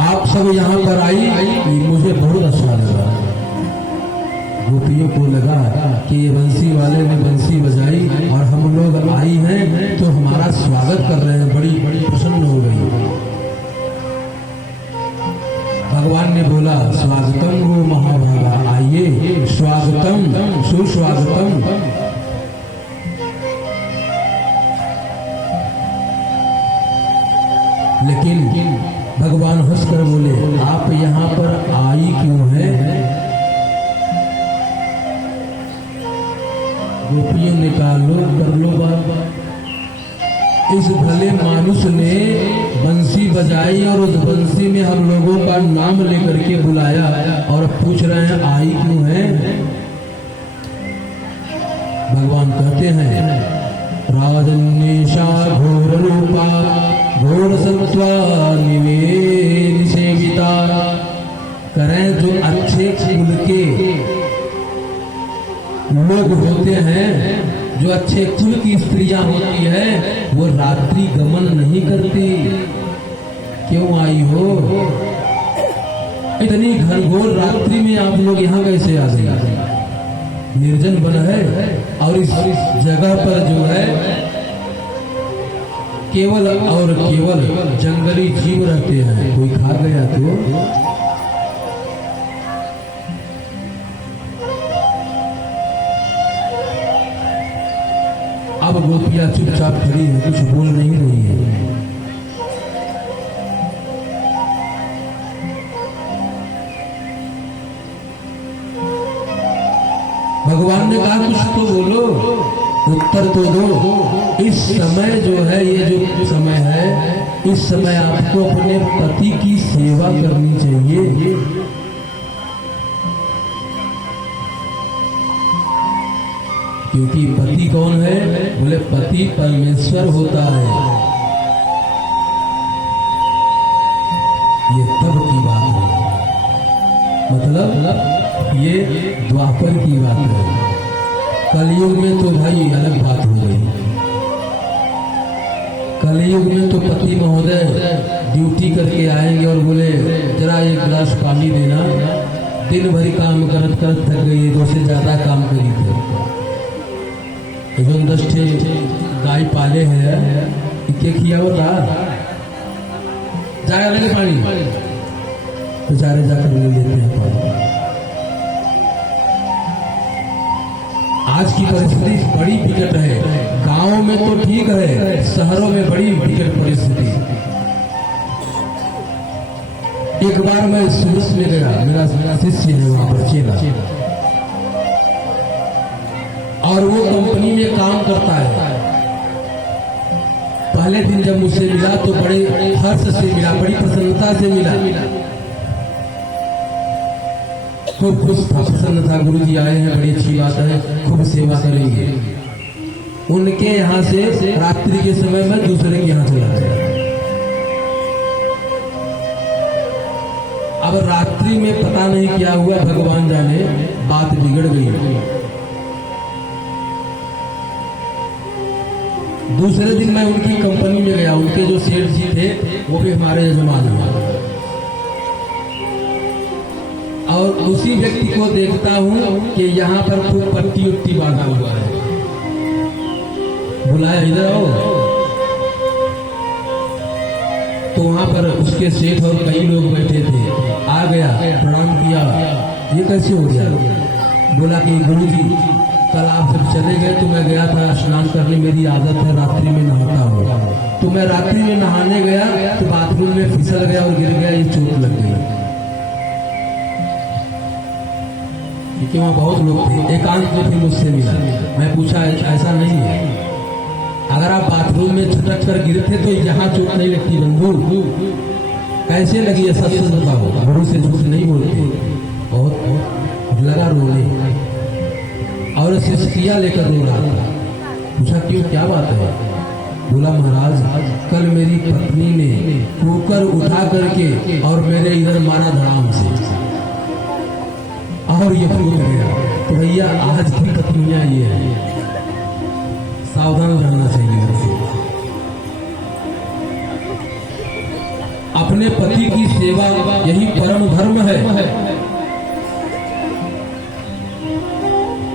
आप सब यहाँ पर आई, मुझे बहुत अच्छा लगा। गोपियों को लगा कि ये बंसी वाले ने बंसी बजाई और हम लोग आई हैं तो हमारा स्वागत कर रहे हैं, बड़ी बड़ी प्रसन्न हो गई। भगवान ने बोला स्वागतम वो महाभागा, आइए, स्वागतम सुस्वागतम। लेकिन भगवान हंसकर बोले आप यहाँ पर आई क्यों है? गोपियों ने कहा लो कर लो बात। इस भले मानुष ने बंसी बजाई और उस बंसी में हम लोगों का नाम लेकर के बुलाया और पूछ रहे हैं आई क्यों है? भगवान कहते हैं राजन्येषा घोर रूपा घोर सत्वा निवेद सेविता। करें जो अच्छे कुल के लोग होते हैं, जो अच्छे कुल की स्त्रियां होती है, वो रात्रि गमन नहीं करती। क्यों आई हो? इतनी घनघोर रात्रि में आप लोग यहाँ कैसे आ गए? निर्जन वन है और इस जगह पर जो है केवल और केवल जंगली जीव रहते हैं, कोई खा गया तो। अब गोपियां चुपचाप खड़ी है, कुछ बोल नहीं रही है। भगवान ने कहा कुछ तो बोलो, उत्तर तो दो। इस समय जो है, ये जो समय है, इस समय आपको अपने पति की सेवा करनी चाहिए। क्योंकि पति कौन है? बोले पति परमेश्वर होता है। ये तब की बात है, मतलब ये द्वापर की बात है। कलयुग में तो भाई अलग बात हो गई। कलयुग में तो पति महोदय ड्यूटी करके आएंगे और बोले जरा एक गिलास पानी देना। दिन भर काम करत करत थक गई, 2 से ज्यादा काम करी थे। 10 गाय पाले हैं इके खिया होता जाएगा लेंगे पानी बेचारे जाकर ले लेते हैं पानी। आज की परिस्थिति बड़ी विकट है। गांव में तो ठीक है, शहरों में बड़ी विकट परिस्थिति। एक बार मैं सूरत में गया, मेरा शिष्य है वहां पर चेला, और वो कंपनी में काम करता है। पहले दिन जब मुझसे मिला तो बड़े हर्ष से मिला, बड़ी प्रसन्नता से मिला, खूब खुश था, प्रसन्न था। गुरु जी आए हैं, बड़ी अच्छी बात है, खूब सेवा करेंगे। उनके यहाँ से रात्रि के समय में दूसरे के यहाँ चला गया। अब रात्रि में पता नहीं क्या हुआ, भगवान जाने, बात बिगड़ गई। दूसरे दिन मैं उनकी कंपनी में गया। उनके जो सेठ जी थे वो भी हमारे यजमान हैं, और उसी व्यक्ति को देखता हूं कि यहाँ पर खूब पट्टी उट्टी बांधा हुआ है। बुलाया, इधर आओ। तो वहां पर उसके सेठ और कई लोग बैठे थे। आ गया, प्रणाम किया। ये कैसे हो गया? बोला कि गुरु जी कल आप जब चले गए तो मैं गया था स्नान करने, मेरी आदत है रात्रि में नहाता हूँ, तो मैं रात्रि में नहाने गया तो बाथरूम में फिसल गया और गिर गया, ये चोट लग गई। क्योंकि वहाँ बहुत लोग थे, एकांत में फिर मुझसे मिला। मैं पूछा ऐसा नहीं है, अगर आप बाथरूम में छटक कर गिरते तो यहाँ चोट नहीं लगती बंधु, कैसे लगी है? सच सच बताओ, गुरु से झूठ नहीं बोलते। बहुत लगा रोने, और शिष्या लेकर रो रहा था। पूछा क्यों, क्या बात है? बोला महाराज कल मेरी पत्नी ने कुकर उठा करके और मेरे इधर मारा धड़ाम से, और ये फूट गया। तो भैया आज की पत्नियां ये है, सावधान रहना चाहिए उनसे। अपने पति की सेवा यही परम धर्म है।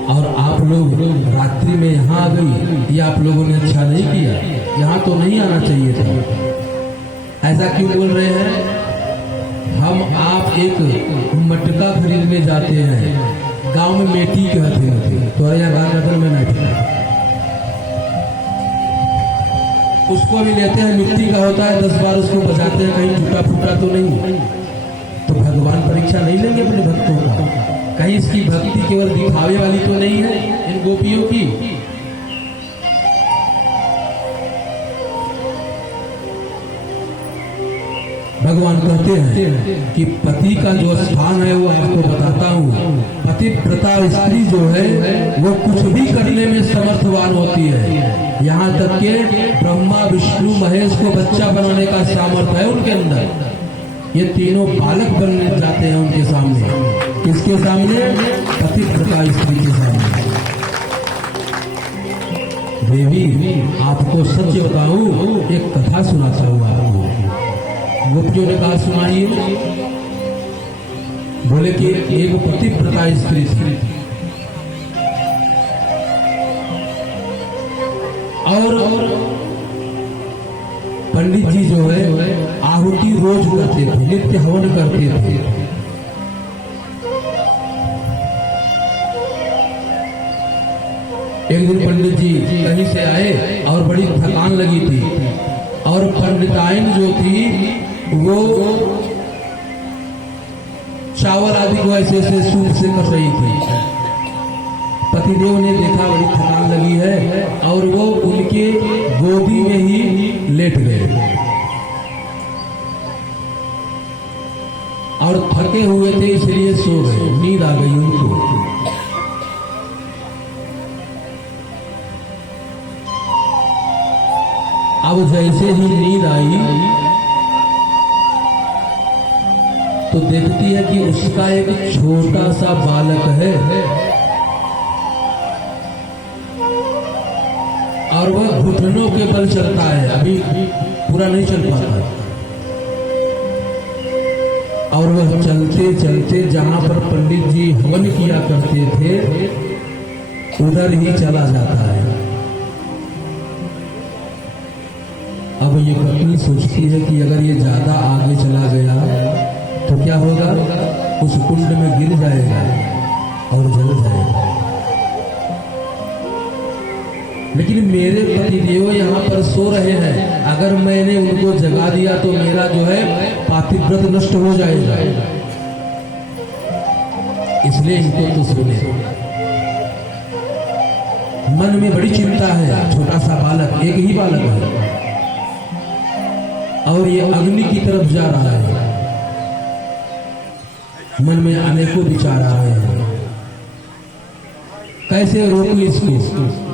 और आप लोग रात्रि में यहाँ आ गई, ये आप लोगों ने अच्छा नहीं किया, यहाँ तो नहीं आना चाहिए था। ऐसा क्यों बोल रहे हैं? हम आप एक मटका खरीदने जाते हैं, गांव में मेटी कहते हैं, तो यहाँ गांव में नहीं, उसको भी लेते हैं, मिट्टी का होता है, 10 बार उसको बजाते हैं, कहीं टूटा फूटा तो नहीं। तो भगवान परीक्षा नहीं लेंगे अपने भक्तों का? कहीं इसकी भक्ति केवल दिखावे वाली तो नहीं है इन गोपियों की? भगवान कहते हैं कि पति का जो स्थान है वो आपको बताता हूँ। पतिव्रता स्त्री जो है वो कुछ भी करने में समर्थवान होती है। यहाँ तक के ब्रह्मा विष्णु महेश को बच्चा बनाने का सामर्थ्य है उनके अंदर। ये तीनों बालक बनने जाते हैं उनके सामने। किसके सामने? पतिव्रता स्त्री के सामने। देवी आपको सच बताऊं, एक कथा सुनाता हूँ आपको। गोपियों ने कहा सुनाइए। बोले कि एक पतिव्रता स्त्री थी, और पंडित जी जो है आहुति रोज करते थे, नित्य हवन करते थे। एक दिन पंडित जी कहीं से आए और बड़ी थकान लगी थी, और पंडिताइन जो थी वो चावल आदि को ऐसे ऐसे सूप से कर रही थी। पतिदेव ने देखा बड़ी थकान लगी है, और वो उनके गोदी में ही लेट गए, और थके हुए थे इसलिए सो गए, नींद आ गई उनको। अब जैसे ही नींद आई तो देखती है कि उसका एक छोटा सा बालक है, और वह घुटनों के बल चलता है, अभी पूरा नहीं चल पाता, और वह चलते चलते जहां पर पंडित जी हवन किया करते थे उधर ही चला जाता है। अब ये पत्नी सोचती है कि अगर ये ज्यादा आगे चला गया तो क्या होगा, उस कुंड में गिर जाएगा और जल जाएगा। लेकिन मेरे पतिदेव यहाँ पर सो रहे हैं, अगर मैंने उनको जगा दिया तो मेरा जो है पातिव्रत नष्ट हो जाएगा, इसलिए इनको तो सोने। मन में बड़ी चिंता है, छोटा सा बालक, एक ही बालक है और ये अग्नि की तरफ जा रहा है। मन में अनेकों विचार आ रहे हैं, कैसे रोकूं इसको।